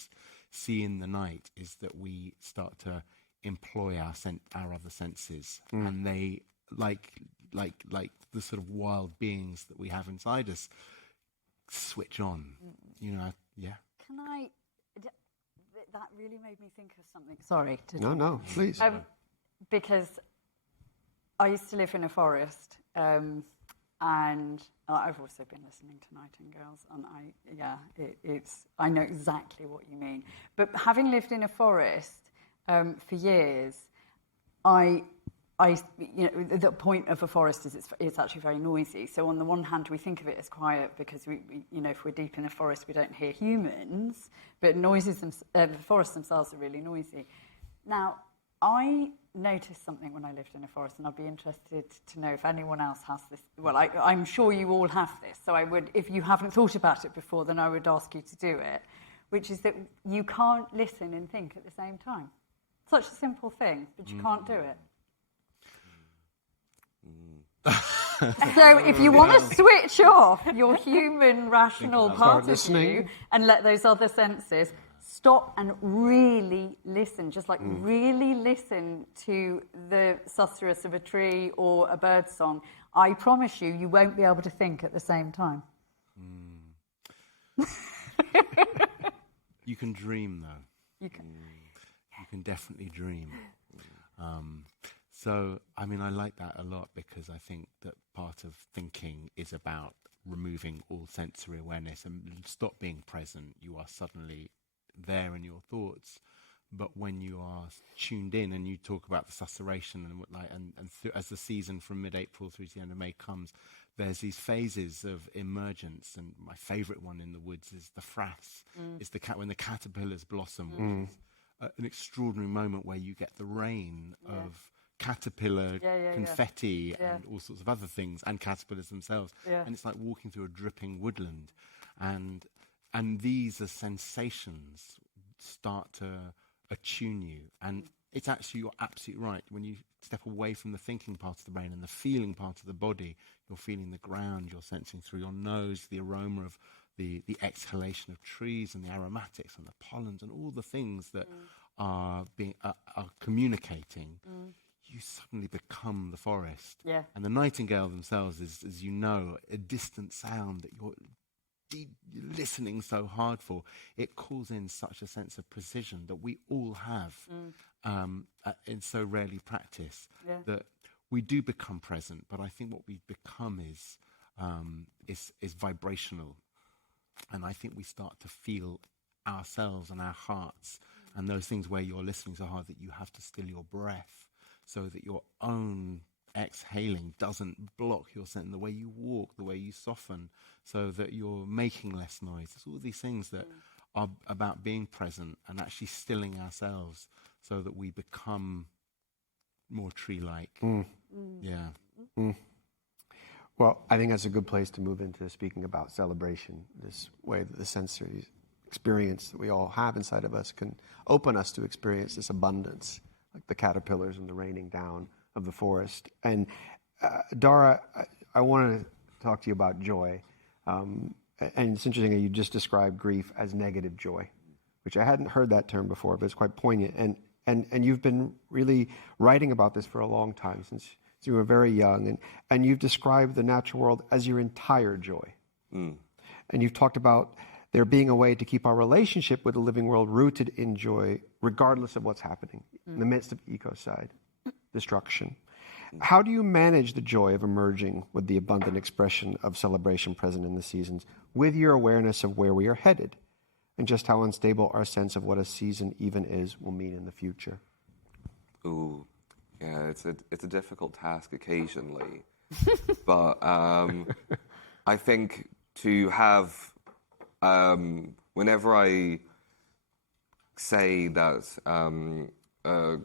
see in the night, is that we start to employ our other senses, and they like the sort of wild beings that we have inside us switch on. Yeah. Can I? That really made me think of something. Sorry. No, please. Because I used to live in a forest, and I've also been listening to Nightingales, and I know exactly what you mean. But having lived in a forest for years, the point of a forest is it's actually very noisy. So on the one hand, we think of it as quiet because we if we're deep in a forest, we don't hear humans, but the forests themselves are really noisy. Now, I noticed something when I lived in a forest, and I'd be interested to know if anyone else has this. Well, I'm sure you all have this, so I would, if you haven't thought about it before, then I would ask you to do it, which is that you can't listen and think at the same time. Such a simple thing, but you can't do it. So if you want to switch off your human rational part of you and let those other senses, stop and really listen, just like really listen to the susurrus of a tree or a bird song. I promise you won't be able to think at the same time. You can dream, though. You can definitely dream. So, I mean, I like that a lot, because I think that part of thinking is about removing all sensory awareness and stop being present. You are suddenly there in your thoughts, but when you are tuned in, and you talk about the susurration and as the season from mid-April through to the end of May comes, there's these phases of emergence, and my favourite one in the woods is the frass. It's when the caterpillars blossom, an extraordinary moment where you get the rain of caterpillar confetti and all sorts of other things, and caterpillars themselves, and it's like walking through a dripping woodland, and these are sensations start to attune you. And it's actually, you're absolutely right, when you step away from the thinking part of the brain and the feeling part of the body, you're feeling the ground, you're sensing through your nose the aroma of the exhalation of trees and the aromatics and the pollens and all the things that are communicating. You suddenly become the forest. Yeah. And the nightingale themselves is, as you know, a distant sound that you're listening so hard for. It calls in such a sense of precision that we all have and so rarely practice, that we do become present. But I think what we become is vibrational. And I think we start to feel ourselves and our hearts and those things where you're listening so hard that you have to still your breath, so that your own exhaling doesn't block your sense, the way you walk, the way you soften, so that you're making less noise. It's all these things that are about being present and actually stilling ourselves so that we become more tree-like. Yeah. Well, I think that's a good place to move into speaking about celebration, this way that the sensory experience that we all have inside of us can open us to experience this abundance, like the caterpillars and the raining down of the forest. And Dara, I want to talk to you about joy. And it's interesting that you just described grief as negative joy, which I hadn't heard that term before, but it's quite poignant. And you've been really writing about this for a long time, since you were very young. And you've described the natural world as your entire joy. And you've talked about there being a way to keep our relationship with the living world rooted in joy, regardless of what's happening in the midst of ecocide, destruction. How do you manage the joy of emerging with the abundant expression of celebration present in the seasons, with your awareness of where we are headed, and just how unstable our sense of what a season even is will mean in the future? Ooh, yeah, it's a difficult task occasionally, but I think to have, whenever I say that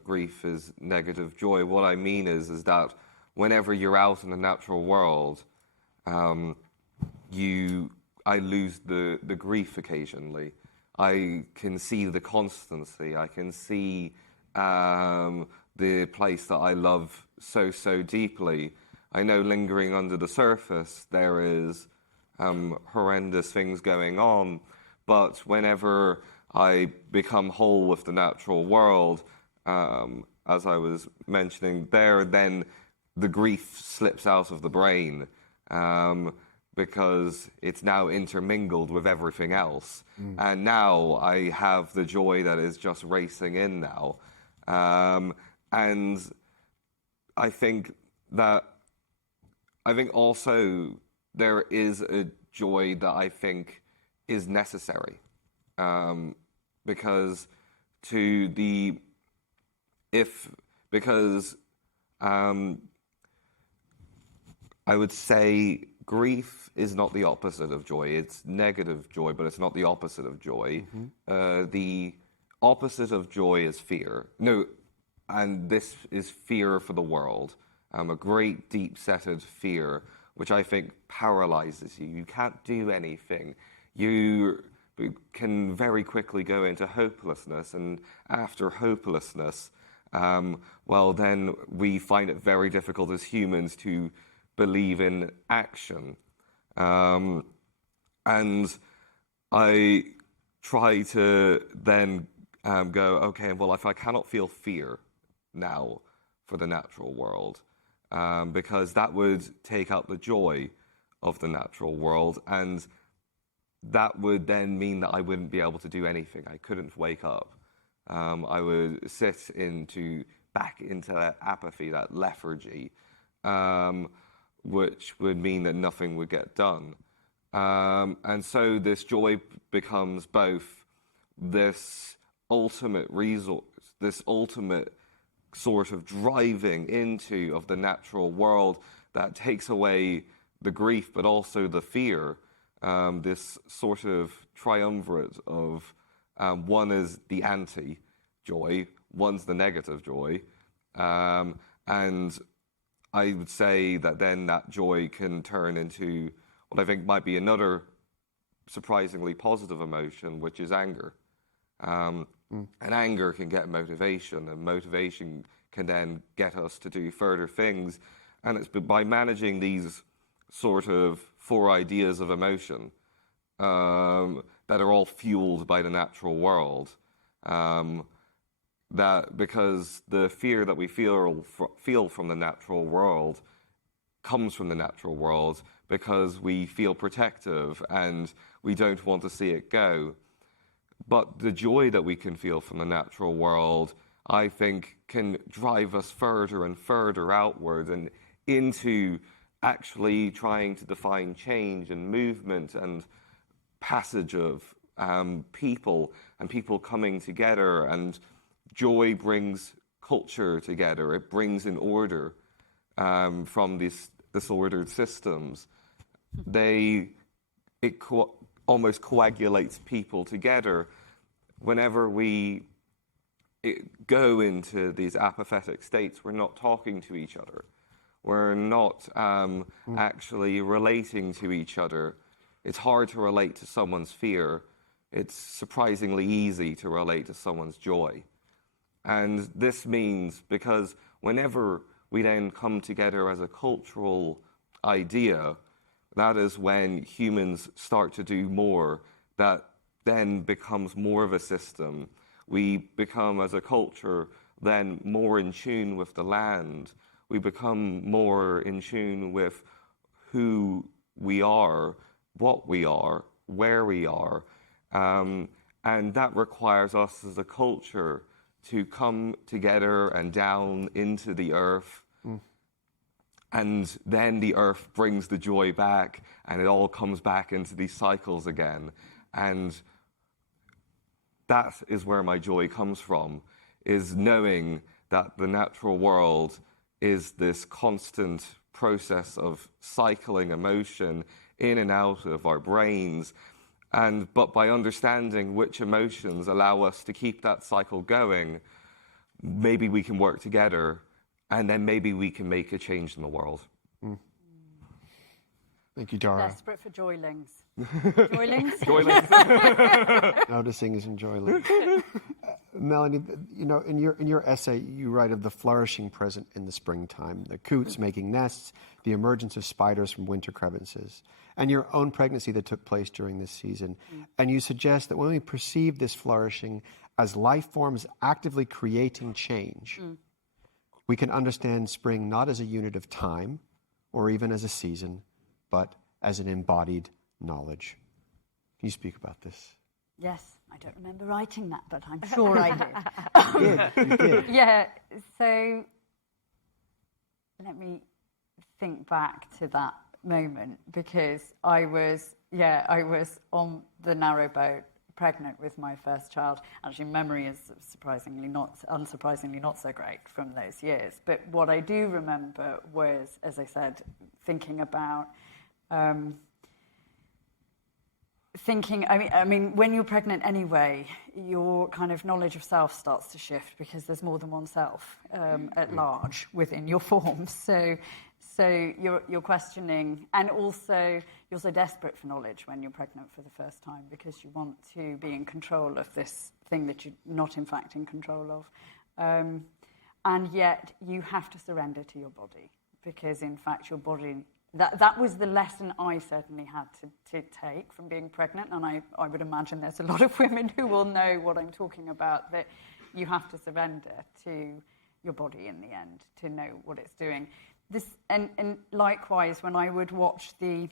grief is negative joy, what I mean is that whenever you're out in the natural world, I lose the grief occasionally. I can see the constancy. I can see the place that I love so deeply. I know lingering under the surface there is horrendous things going on, but whenever I become whole with the natural world, as I was mentioning there, then the grief slips out of the brain because it's now intermingled with everything else. And now I have the joy that is just racing in now. And I think also there is a joy that I think is necessary. Because I would say grief is not the opposite of joy. It's negative joy, but it's not the opposite of joy. The opposite of joy is fear. No, and this is fear for the world. A great deep-setted fear, which I think paralyzes you. You can't do anything. You can very quickly go into hopelessness, and after hopelessness, well, then we find it very difficult as humans to believe in action. And I try to then go, okay, well, if I cannot feel fear now for the natural world, because that would take out the joy of the natural world, and that would then mean that I wouldn't be able to do anything. I couldn't wake up. I would sit back into that apathy, that lethargy, which would mean that nothing would get done. And so this joy becomes both this ultimate resource, this ultimate sort of driving into of the natural world that takes away the grief, but also the fear. This sort of triumvirate of one is the anti-joy, one's the negative joy, and I would say that then that joy can turn into what I think might be another surprisingly positive emotion, which is anger. And anger can get motivation, and motivation can then get us to do further things. And it's by managing these sort of four ideas of emotion that are all fueled by the natural world. That because the fear that we feel from the natural world comes from the natural world because we feel protective and we don't want to see it go. But the joy that we can feel from the natural world, I think, can drive us further and further outward and into actually trying to define change and movement and passage of people and people coming together. And joy brings culture together. It brings in order from these disordered systems. It almost coagulates people together. Whenever we go into these apathetic states, we're not talking to each other. We're not actually relating to each other. It's hard to relate to someone's fear. It's surprisingly easy to relate to someone's joy. And this means because whenever we then come together as a cultural idea, that is when humans start to do more, that then becomes more of a system. We become, as a culture, then more in tune with the land. We become more in tune with who we are, what we are, where we are. And that requires us as a culture to come together and down into the earth and then the earth brings the joy back, and it all comes back into these cycles again. And that is where my joy comes from, is knowing that the natural world is this constant process of cycling emotion in and out of our brains. But by understanding which emotions allow us to keep that cycle going, maybe we can work together, and then maybe we can make a change in the world. Thank you, Dara. Desperate for joylings. Joylings? Joylings. Noticing is enjoying. Melanie, you know, in your essay, you write of the flourishing present in the springtime, the coots making nests, the emergence of spiders from winter crevices, and your own pregnancy that took place during this season. And you suggest that when we perceive this flourishing as life forms actively creating change, we can understand spring not as a unit of time or even as a season, but as an embodied knowledge. Can you speak about this? Yes, I don't remember writing that, but I'm sure I did. You did. Yeah, so let me think back to that moment, because I was on the narrowboat, pregnant with my first child. Actually, memory is unsurprisingly not so great from those years. But what I do remember was, as I said, thinking about I mean, when you're pregnant anyway, your kind of knowledge of self starts to shift, because there's more than one self at large within your form. So you're questioning, and also you're so desperate for knowledge when you're pregnant for the first time, because you want to be in control of this thing that you're not in fact in control of. And yet you have to surrender to your body, because in fact your body... That was the lesson I certainly had to take from being pregnant, and I would imagine there's a lot of women who will know what I'm talking about, that you have to surrender to your body in the end to know what it's doing. And likewise, when I would watch these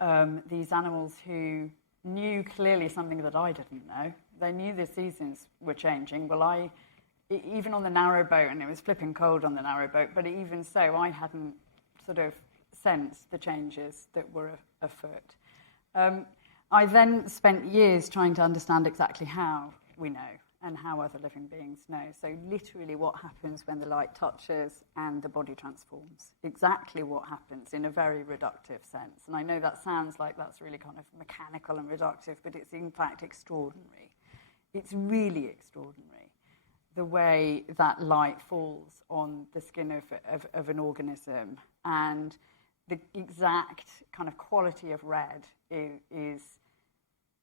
animals who knew clearly something that I didn't know, they knew the seasons were changing. Well, even on the narrowboat, and it was flipping cold on the narrowboat, but even so, I hadn't sort of sense the changes that were afoot. I then spent years trying to understand exactly how we know and how other living beings know. So literally what happens when the light touches and the body transforms. Exactly what happens in a very reductive sense. And I know that sounds like that's really kind of mechanical and reductive, but it's in fact extraordinary. It's really extraordinary, the way that light falls on the skin of an organism, and the exact kind of quality of red is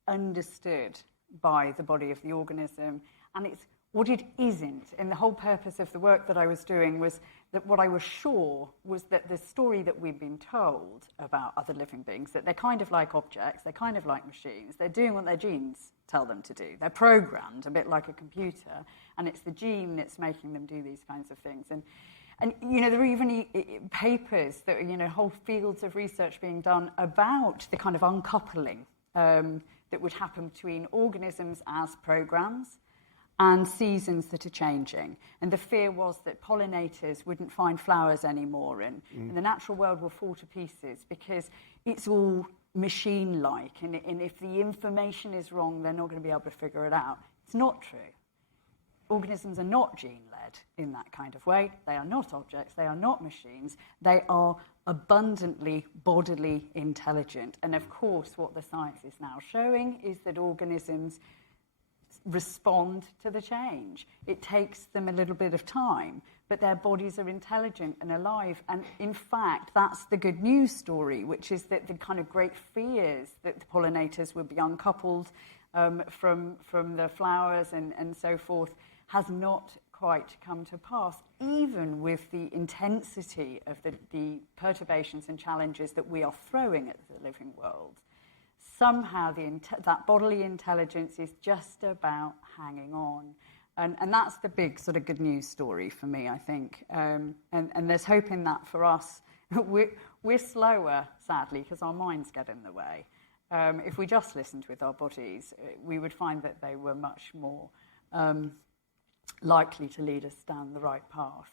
understood by the body of the organism. And it's what it isn't. And the whole purpose of the work that I was doing was that what I was sure was that the story that we've been told about other living beings, that they're kind of like objects, they're kind of like machines, they're doing what their genes tell them to do. They're programmed a bit like a computer, and it's the gene that's making them do these kinds of things. And you know, there are even papers that, you know, whole fields of research being done about the kind of uncoupling that would happen between organisms as programs and seasons that are changing. And the fear was that pollinators wouldn't find flowers anymore, and the natural world will fall to pieces because it's all machine-like, and if the information is wrong, they're not going to be able to figure it out. It's not true. Organisms are not gene-led in that kind of way. They are not objects. They are not machines. They are abundantly bodily intelligent. And of course, what the science is now showing is that organisms respond to the change. It takes them a little bit of time, but their bodies are intelligent and alive. And in fact, that's the good news story, which is that the kind of great fears that the pollinators would be uncoupled from the flowers and so forth has not quite come to pass, even with the intensity of the perturbations and challenges that we are throwing at the living world. Somehow that bodily intelligence is just about hanging on. And that's the big sort of good news story for me, I think. And there's hope in that for us. We're slower, sadly, because our minds get in the way. If we just listened with our bodies, we would find that they were much more likely to lead us down the right path.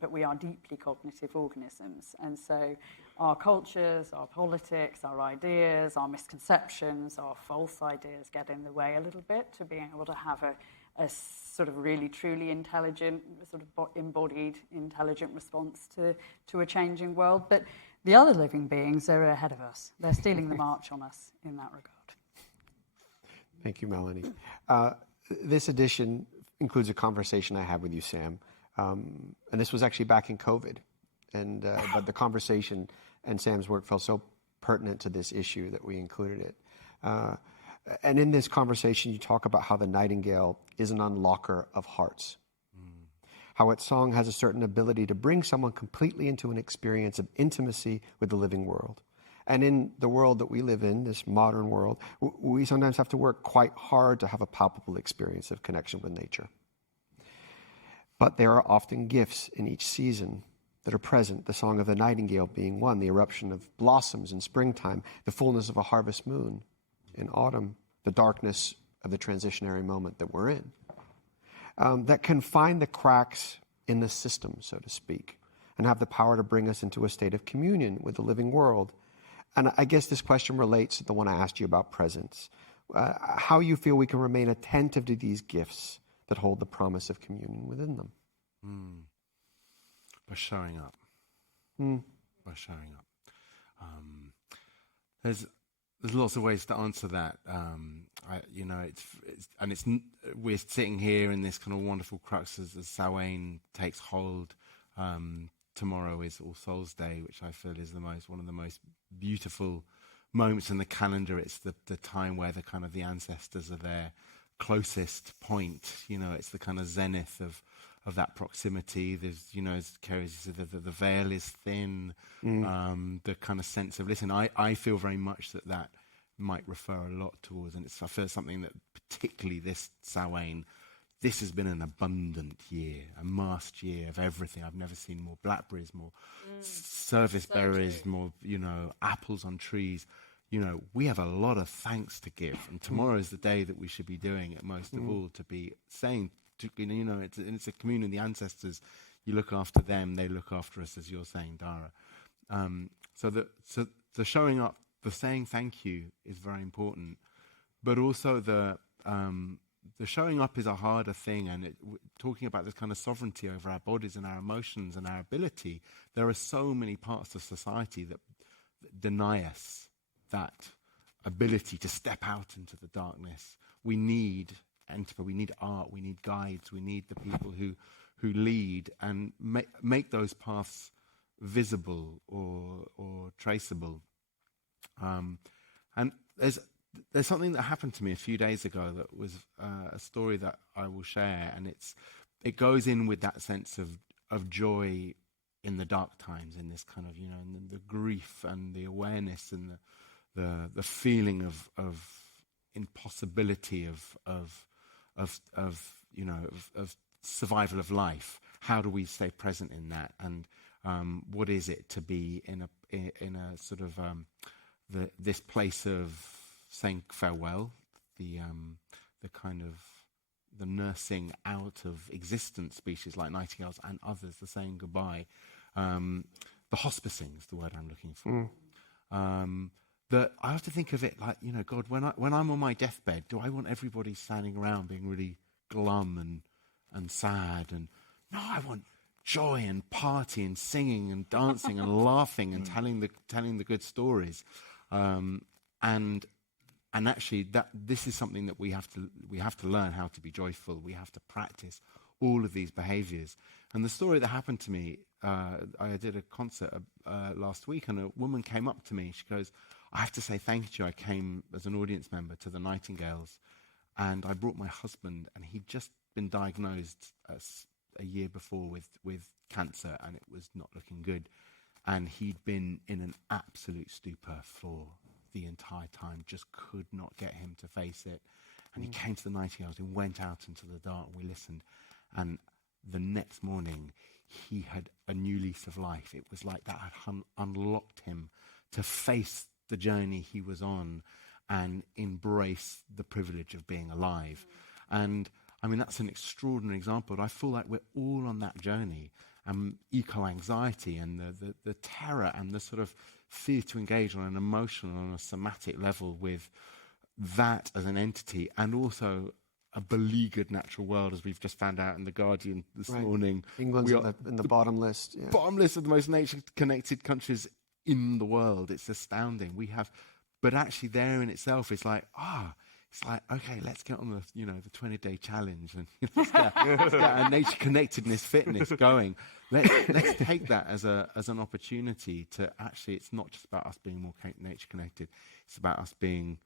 but we are deeply cognitive organisms. And so our cultures, our politics, our ideas, our misconceptions, our false ideas get in the way a little bit to being able to have a sort of really truly intelligent, sort of embodied intelligent response to a changing world. But the other living beings are ahead of us. They're stealing the march on us in that regard. Thank you, Melanie. This edition includes a conversation I had with you, Sam. And this was actually back in COVID. But the conversation and Sam's work felt so pertinent to this issue that we included it. And in this conversation, you talk about how the nightingale is an unlocker of hearts. How its song has a certain ability to bring someone completely into an experience of intimacy with the living world. And in the world that we live in, this modern world, we sometimes have to work quite hard to have a palpable experience of connection with nature. But there are often gifts in each season that are present, the song of the nightingale being one, the eruption of blossoms in springtime, the fullness of a harvest moon in autumn, the darkness of the transitionary moment that we're in, that can find the cracks in the system, so to speak, and have the power to bring us into a state of communion with the living world. And I guess this question relates to the one I asked you about presence. How you feel we can remain attentive to these gifts that hold the promise of communion within them. By showing up. By showing up. There's lots of ways to answer that. We're sitting here in this kind of wonderful crux as Samhain takes hold. Tomorrow is All Souls Day, which I feel is one of the most beautiful moments in the calendar. It's the time where the ancestors are their closest point. It's the kind of zenith of that proximity. There's, as Kerri said, the veil is thin. The kind of sense of listen. I feel very much that might refer a lot towards, and I feel something that particularly this Samhain. This has been an abundant year, a masked year of everything. I've never seen more blackberries, more service berries, more, apples on trees. We have a lot of thanks to give. And tomorrow is the day that we should be doing it most of all, to be saying, it's a communion, the ancestors, you look after them, they look after us, as you're saying, Dara. So the showing up, the saying thank you is very important. But also the showing up is a harder thing, and talking about this kind of sovereignty over our bodies and our emotions and our ability, there are so many parts of society that deny us that ability to step out into the darkness. We need art, we need guides, we need the people who lead and make those paths visible or traceable. And there's something that happened to me a few days ago that was a story that I will share, and it goes in with that sense of joy in the dark times, in this kind of in the grief and the awareness and the feeling of impossibility of survival of life. How do we stay present in that, and what is it to be in a sort of this place of saying farewell, the kind of the nursing out of existence species like nightingales and others, the saying goodbye, the hospicing is the word I'm looking for. That I have to think of it like, God, when I'm on my deathbed, do I want everybody standing around being really glum and sad? And no, I want joy and party and singing and dancing and laughing and telling the good stories. And actually, this is something that we have to learn how to be joyful. We have to practice all of these behaviours. And the story that happened to me, I did a concert last week, and a woman came up to me. She goes, "I have to say thank you. I came as an audience member to the Nightingales, and I brought my husband, and he'd just been diagnosed a year before with cancer, and it was not looking good. And he'd been in an absolute stupor for the entire time, just could not get him to face it. And he came to the Nightingales and went out into the dark, and we listened. And the next morning, he had a new lease of life. It was like that had unlocked him to face the journey he was on and embrace the privilege of being alive. And I mean, that's an extraordinary example. I feel like we're all on that journey. eco-anxiety and the terror and the sort of fear to engage on an emotional, on a somatic level with that as an entity, and also a beleaguered natural world, as we've just found out in The Guardian this morning. England's in the bottom list. Yeah. Bottom list of the most nature-connected countries in the world. It's astounding. But actually there in itself, it's like, it's like, okay, let's get on the 20-day challenge and let's get our nature connectedness, fitness going. Let's take that as an opportunity to actually, it's not just about us being more nature connected. It's about us being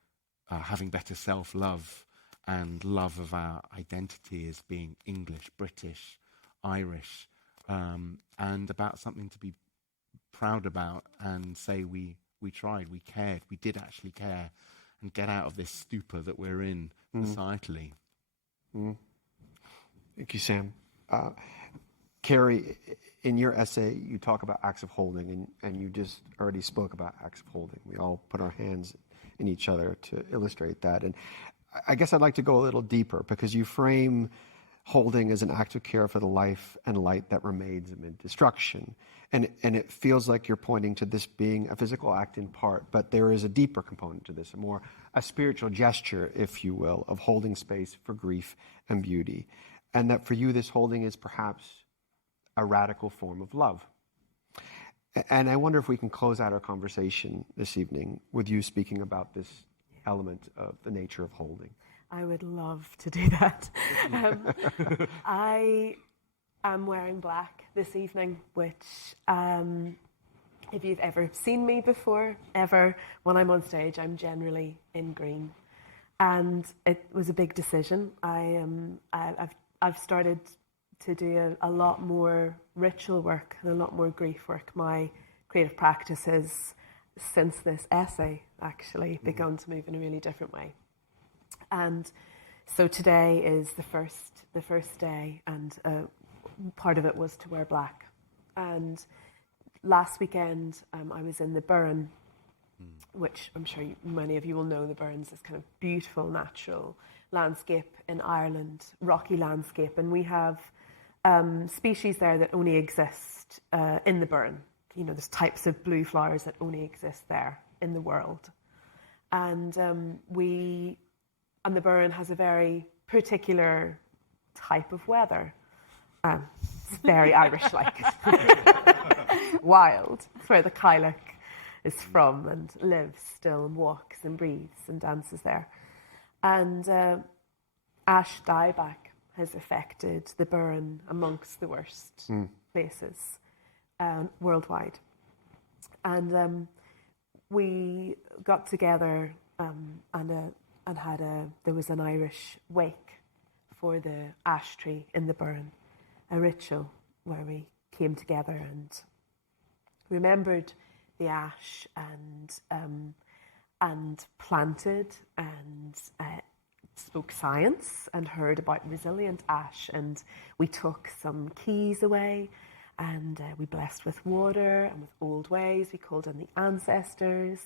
having better self-love and love of our identity as being English, British, Irish, and about something to be proud about and say we tried, we cared, we did actually care, and get out of this stupor that we're in societally. Thank you, Sam. Kerri, in your essay, you talk about acts of holding, and you just already spoke about acts of holding. We all put our hands in each other to illustrate that. And I guess I'd like to go a little deeper, because you frame holding as an act of care for the life and light that remains amid destruction. And it feels like you're pointing to this being a physical act in part, but there is a deeper component to this, a spiritual gesture, if you will, of holding space for grief and beauty. And that for you, this holding is perhaps a radical form of love. And I wonder if we can close out our conversation this evening with you speaking about this element of the nature of holding. I would love to do that. I am wearing black this evening, which, if you've ever seen me before, when I'm on stage, I'm generally in green. And it was a big decision. I've started to do a lot more ritual work and a lot more grief work. My creative practice has, since this essay, actually begun to move in a really different way. And so today is the first day, and part of it was to wear black. And last weekend, I was in the Burren, which I'm sure many of you will know. The Burren's this kind of beautiful natural landscape in Ireland, rocky landscape, and we have species there that only exist in the Burren. There's types of blue flowers that only exist there in the world, and the Burren has a very particular type of weather. It's very Irish-like. Wild. It's where the Cailleach is from and lives still and walks and breathes and dances there. And ash dieback has affected the Burren amongst the worst places worldwide. And we got together and there was an Irish wake for the ash tree in the Burren, a ritual where we came together and remembered the ash and planted and spoke science and heard about resilient ash, and we took some keys away and we blessed with water and with old ways. We called on the ancestors.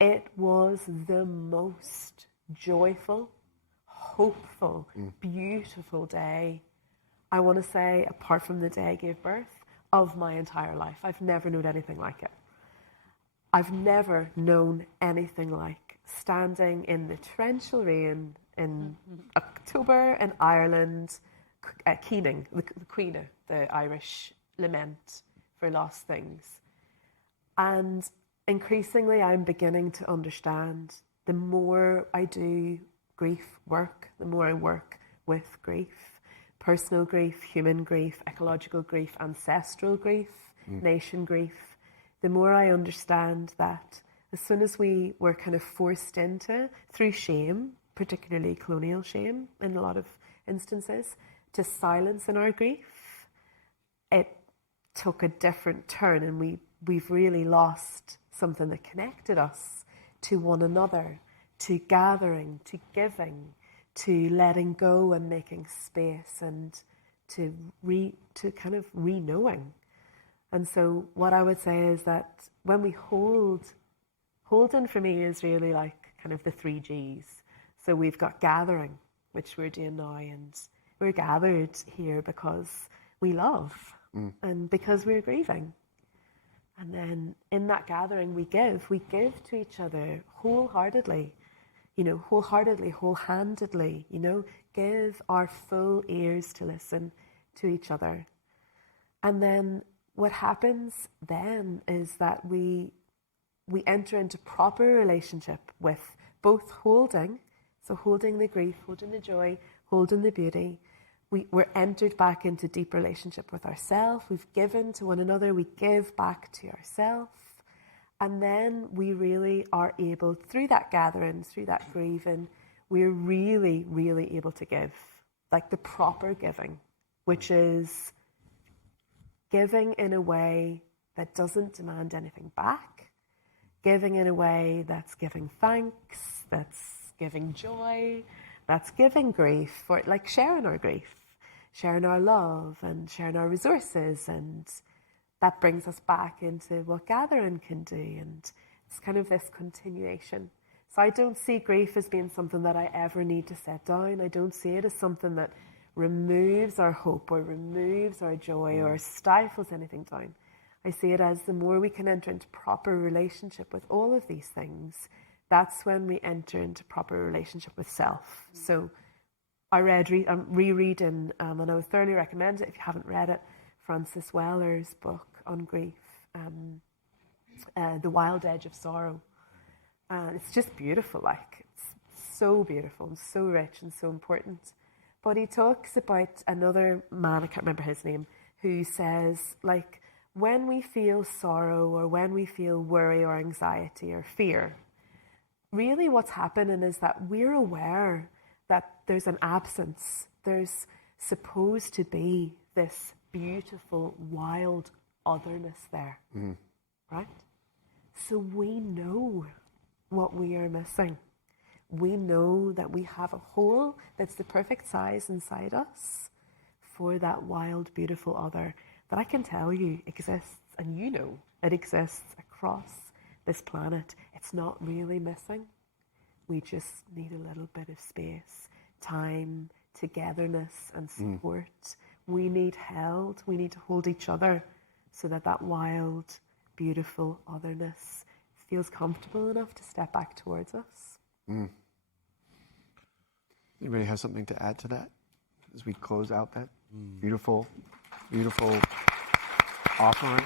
It was the most joyful, hopeful, beautiful day, I want to say, apart from the day I gave birth, of my entire life. I've never known anything like it. I've never known anything like standing in the torrential rain in October in Ireland, keening, the Queen, the Irish lament for lost things. And increasingly I'm beginning to understand, the more I do grief work, the more I work with grief, personal grief, human grief, ecological grief, ancestral grief, nation grief, the more I understand that as soon as we were kind of forced into, through shame, particularly colonial shame in a lot of instances, to silence in our grief, it took a different turn, and we've really lost something that connected us to one another, to gathering, to giving, to letting go and making space, and to kind of re-knowing. And so what I would say is that when we holding for me is really like kind of the 3 Gs. So we've got gathering, which we're doing now, and we're gathered here because we love. and because we're grieving. And then in that gathering, we give to each other wholeheartedly, wholehandedly, give our full ears to listen to each other. And then what happens then is that we enter into proper relationship with both holding the grief, holding the joy, holding the beauty. We're entered back into deep relationship with ourselves. We've given to one another. We give back to ourselves. And then we really are able, through that gathering, through that grieving, we're really, really able to give. Like the proper giving, which is giving in a way that doesn't demand anything back. Giving in a way that's giving thanks, that's giving joy, that's giving grief, for like sharing our grief, sharing our love and sharing our resources, and that brings us back into what gathering can do, and it's kind of this continuation. So I don't see grief as being something that I ever need to set down. I don't see it as something that removes our hope or removes our joy or stifles anything down. I see it as the more we can enter into proper relationship with all of these things, that's when we enter into proper relationship with self. So I'm rereading, and I would thoroughly recommend it if you haven't read it, Frances Weller's book on grief, The Wild Edge of Sorrow. It's just beautiful, it's so beautiful and so rich and so important. But he talks about another man, I can't remember his name, who says, when we feel sorrow or when we feel worry or anxiety or fear, really what's happening is that we're aware that there's an absence. There's supposed to be this beautiful, wild otherness there, right? So we know what we are missing. We know that we have a hole that's the perfect size inside us for that wild, beautiful other that I can tell you exists, and you know it exists across this planet. It's not really missing. We just need a little bit of space, time, togetherness, and support. We need held. We need to hold each other so that that wild, beautiful otherness feels comfortable enough to step back towards us. Anybody have something to add to that as we close out that beautiful, beautiful offering?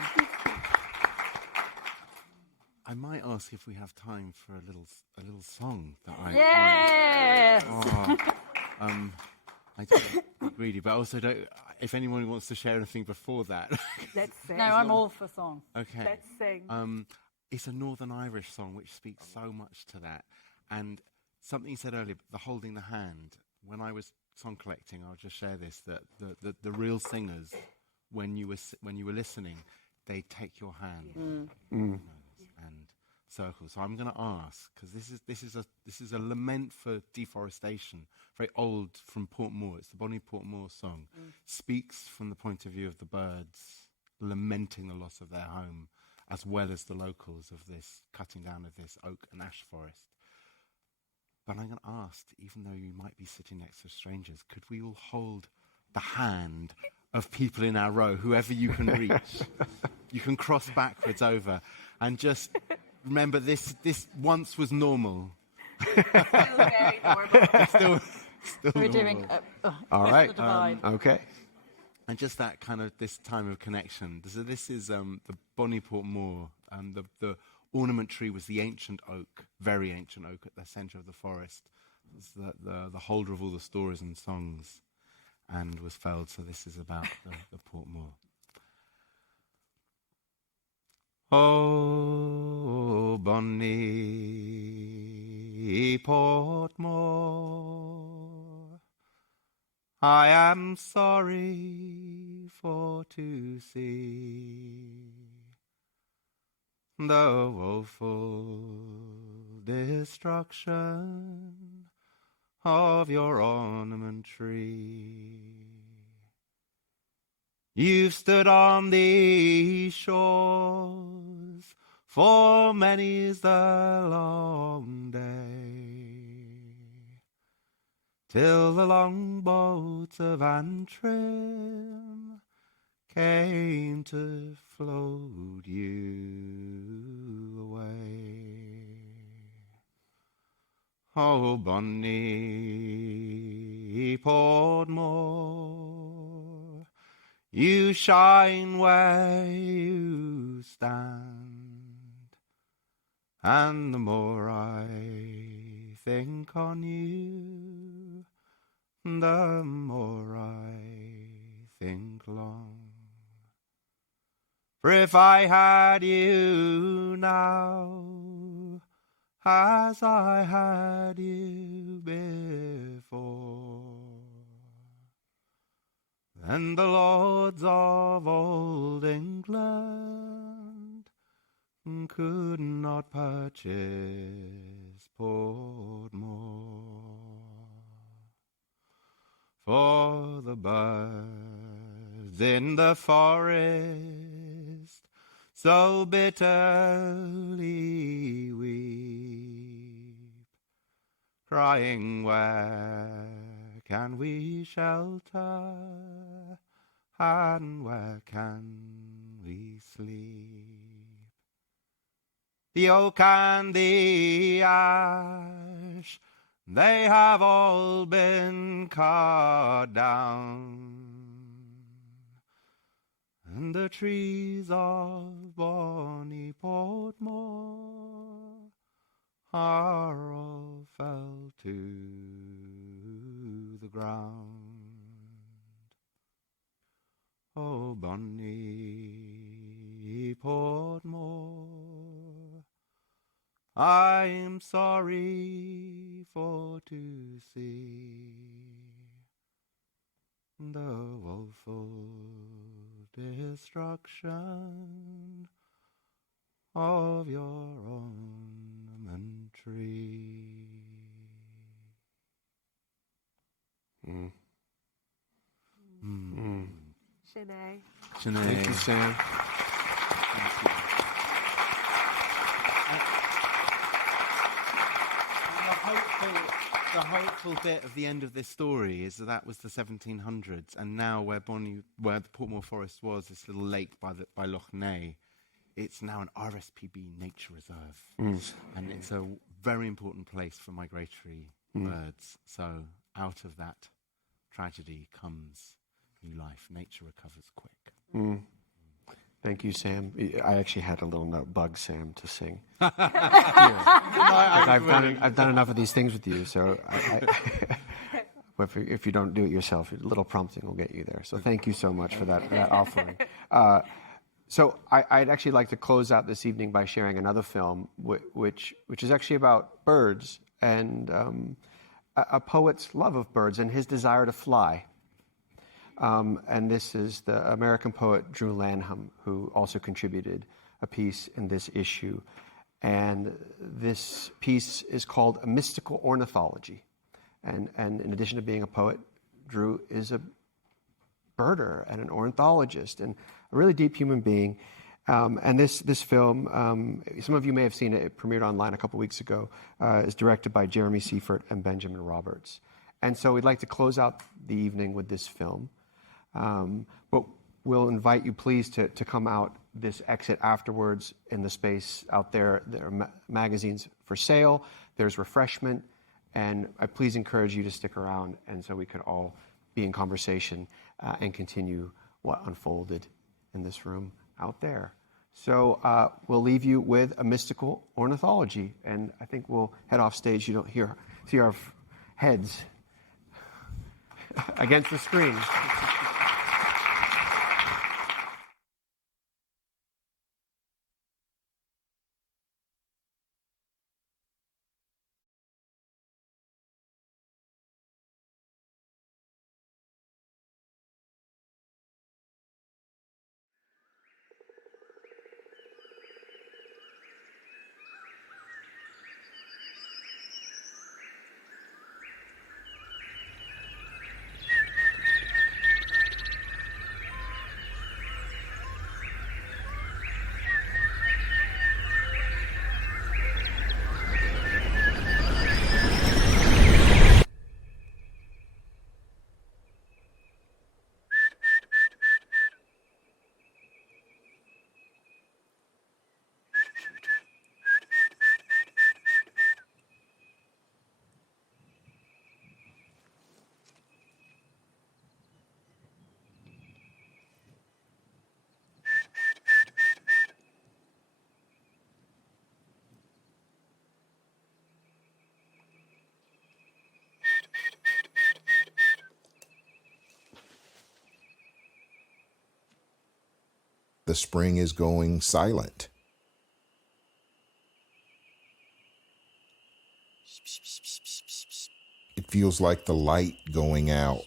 I might ask if we have time for a little song that I. Yes! I don't be greedy, but also don't. If anyone wants to share anything before that, Let's sing. No, I'm all for song. okay. Let's sing. It's a Northern Irish song which speaks so much to that, and something you said earlier, the holding the hand. When I was song collecting, I'll just share this: that the real singers, when you were listening, they take your hand and circle. So I'm going to ask, because this is a lament for deforestation, very old, from Portmore. It's the Bonnie Portmore song. Speaks from the point of view of the birds lamenting the loss of their home, as well as the locals of this cutting down of this oak and ash forest. But I'm going to ask, even though you might be sitting next to strangers, could we all hold the hand of people in our row, whoever you can reach? You can cross backwards over, and just remember this once was normal. Still very normal. Still We're normal. doing All right. the divide. Okay. And just that kind of this time of connection. So this is the Bonnie Portmore, and the ornament tree was the ancient oak, very ancient oak at the centre of the forest. It's the holder of all the stories and songs, and was felled. So this is about the Portmore. Oh, Bonnie Portmore, I am sorry for to see the woeful destruction of your ornament tree. You've stood on these shores for many's the long day, till the long boats of Antrim came to float you away. Oh, bonny Portmore, you shine where you stand, and the more I think on you, the more I think long. For if I had you now, as I had you before, then the lords of old England could not purchase Portmore. For the birds in the forest so bitterly weep, crying, where can we shelter, and where can we sleep? The oak and the ash, they have all been cut down, and the trees of bonny Portmore are all fell to the ground. Oh, bonny Portmore, I'm sorry for to see the woeful destruction of your ornament tree. Sinead. Thank you, Sam. The hopeful bit of the end of this story is that was the 1700s, and now where the Portmore Forest was, this little lake by Loch Ness, it's now an RSPB nature reserve, and it's a very important place for migratory birds. So out of that tragedy comes new life. Nature recovers quick. Thank you, Sam. I actually had a little note, bug Sam, to sing. I've done enough of these things with you, so if you don't do it yourself, a little prompting will get you there. So thank you so much for that offering. So I'd actually like to close out this evening by sharing another film, which is actually about birds and a poet's love of birds and his desire to fly. And this is the American poet Drew Lanham, who also contributed a piece in this issue. And this piece is called A Mystical Ornithology. And in addition to being a poet, Drew is a birder and an ornithologist and a really deep human being. And this film, some of you may have seen it, it premiered online a couple weeks ago, is directed by Jeremy Seifert and Benjamin Roberts. And so we'd like to close out the evening with this film. But we'll invite you, please, to come out this exit afterwards in the space out there. There are magazines for sale. There's refreshment. And I please encourage you to stick around, and so we could all be in conversation and continue what unfolded in this room out there. So we'll leave you with A Mystical Ornithology. And I think we'll head off stage. You don't see our heads against the screen. The spring is going silent. It feels like the light going out.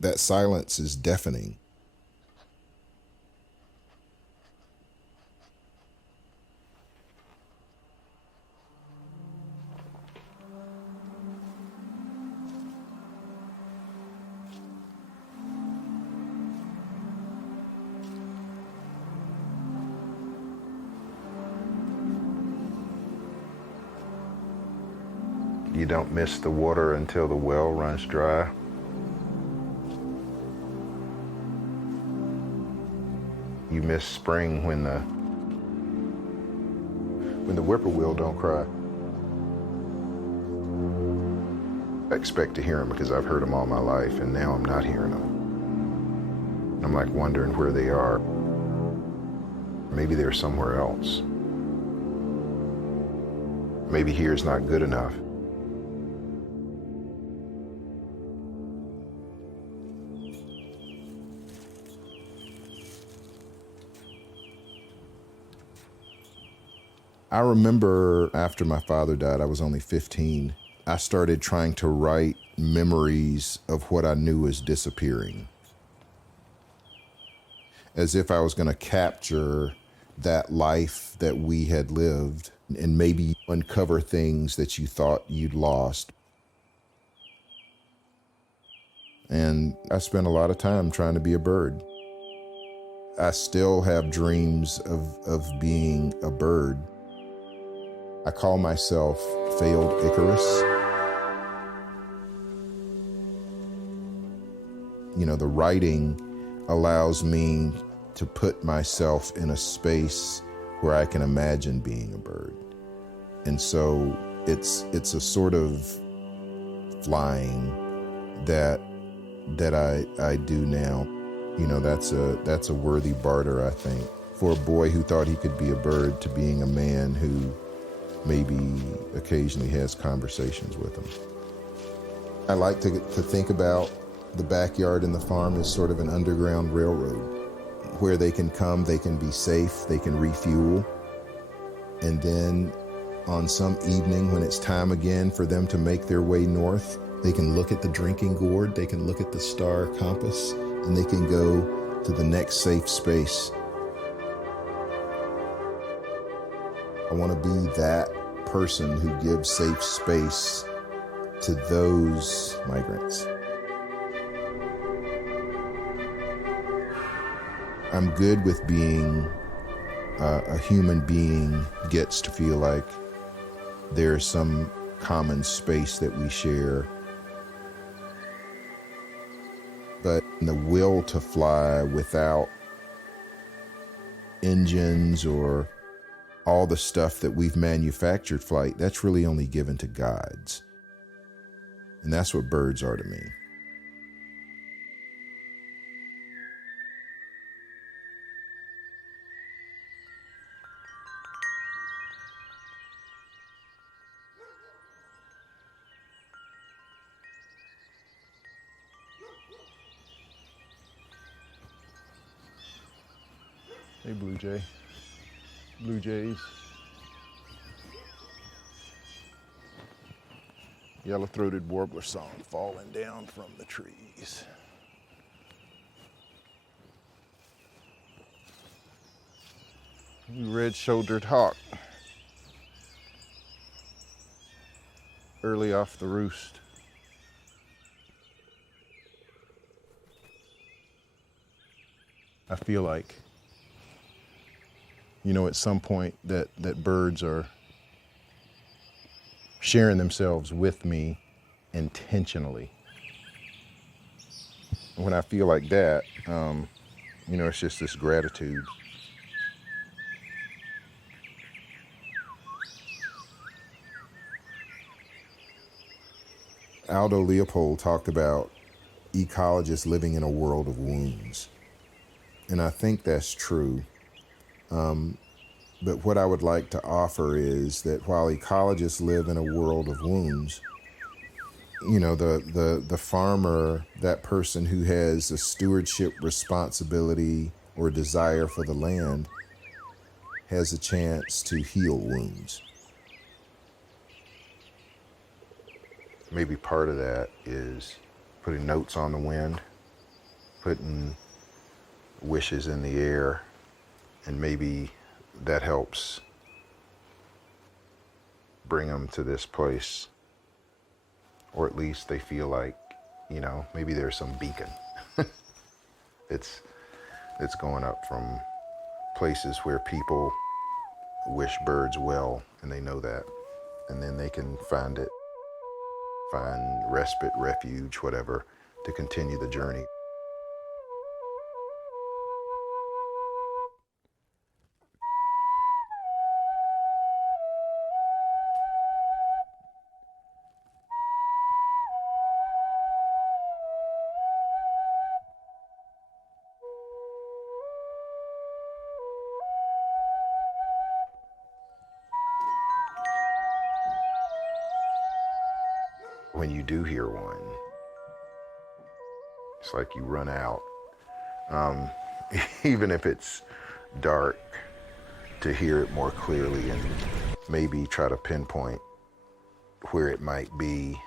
That silence is deafening. You don't miss the water until the well runs dry. You miss spring when the whippoorwill don't cry. I expect to hear them because I've heard them all my life, and now I'm not hearing them. I'm like wondering where they are. Maybe they're somewhere else. Maybe here's not good enough. I remember after my father died, I was only 15. I started trying to write memories of what I knew was disappearing. As if I was going to capture that life that we had lived and maybe uncover things that you thought you'd lost. And I spent a lot of time trying to be a bird. I still have dreams of being a bird. I call myself failed Icarus. You know, the writing allows me to put myself in a space where I can imagine being a bird. And so it's a sort of flying that I do now. You know, that's a worthy barter, I think, for a boy who thought he could be a bird to being a man who maybe occasionally has conversations with them. I like to think about the backyard and the farm as sort of an underground railroad where they can come, they can be safe, they can refuel. And then on some evening when it's time again for them to make their way north, they can look at the drinking gourd, they can look at the star compass, and they can go to the next safe space. I want to be that person who gives safe space to those migrants. I'm good with being a human being gets to feel like there's some common space that we share. But the will to fly without engines or all the stuff that we've manufactured flight, that's really only given to gods. And that's what birds are to me. Hey, Blue Jay. Blue Jays. Yellow-throated warbler song falling down from the trees. Red-shouldered hawk. Early off the roost. I feel like, you know, at some point that birds are sharing themselves with me intentionally. When I feel like that, you know, it's just this gratitude. Aldo Leopold talked about ecologists living in a world of wounds. And I think that's true. But what I would like to offer is that while ecologists live in a world of wounds, you know, the farmer, that person who has a stewardship responsibility or desire for the land, has a chance to heal wounds. Maybe part of that is putting notes on the wind, putting wishes in the air, and maybe that helps bring them to this place. Or at least they feel like, you know, maybe there's some beacon. It's going up from places where people wish birds well, and they know that. And then they can find respite, refuge, whatever, to continue the journey. When you do hear one, it's like you run out, even if it's dark, to hear it more clearly and maybe try to pinpoint where it might be,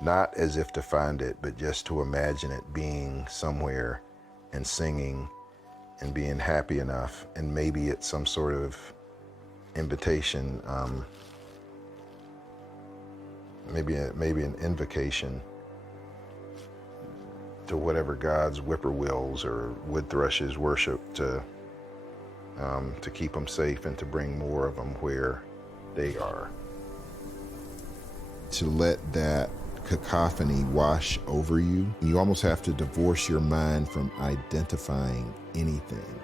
not as if to find it, but just to imagine it being somewhere and singing and being happy enough. And maybe it's some sort of invitation, maybe an invocation to whatever gods whippoorwills or wood thrushes worship to keep them safe and to bring more of them where they are. To let that cacophony wash over you, you almost have to divorce your mind from identifying anything.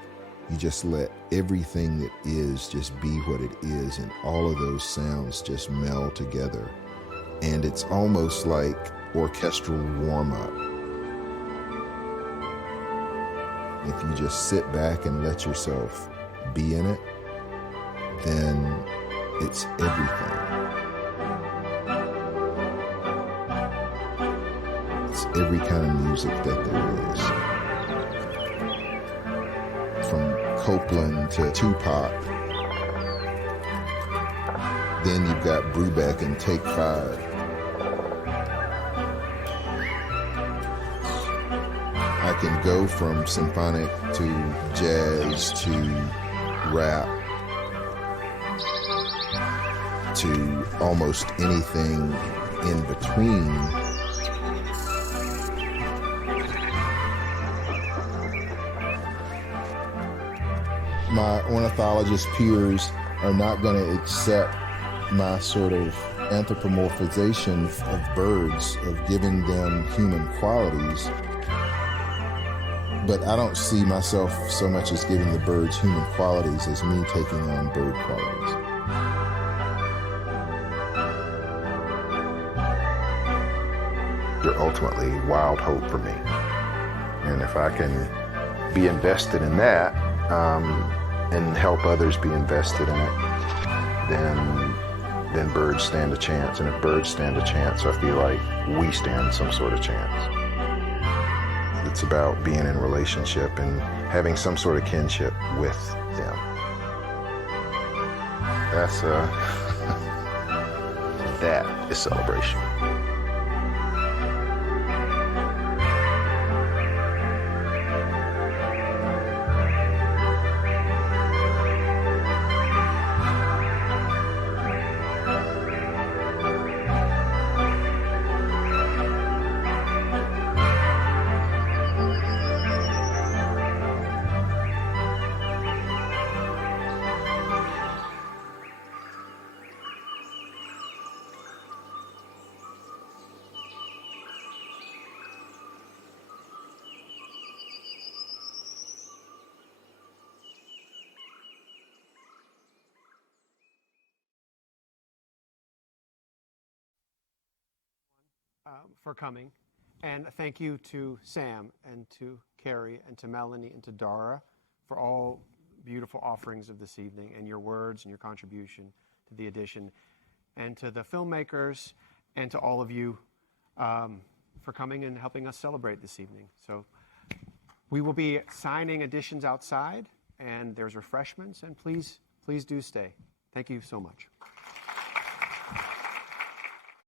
You just let everything that is just be what it is, and all of those sounds just meld together. And it's almost like orchestral warm-up. If you just sit back and let yourself be in it, then it's everything. It's every kind of music that there is. From Copeland to Tupac. Then you've got Brubeck and Take 5. I can go from symphonic to jazz to rap to almost anything in between. My ornithologist peers are not going to accept my sort of anthropomorphization of birds, of giving them human qualities. But I don't see myself so much as giving the birds human qualities as me taking on bird qualities. They're ultimately wild hope for me. And if I can be invested in that, and help others be invested in it, then birds stand a chance. And if birds stand a chance, I feel like we stand some sort of chance. It's about being in relationship and having some sort of kinship with them. That is celebration. for coming. And thank you to Sam and to Kerri and to Melanie and to Dara for all beautiful offerings of this evening and your words and your contribution to the edition. And to the filmmakers and to all of you for coming and helping us celebrate this evening. So we will be signing editions outside, and there's refreshments, and please do stay. Thank you so much.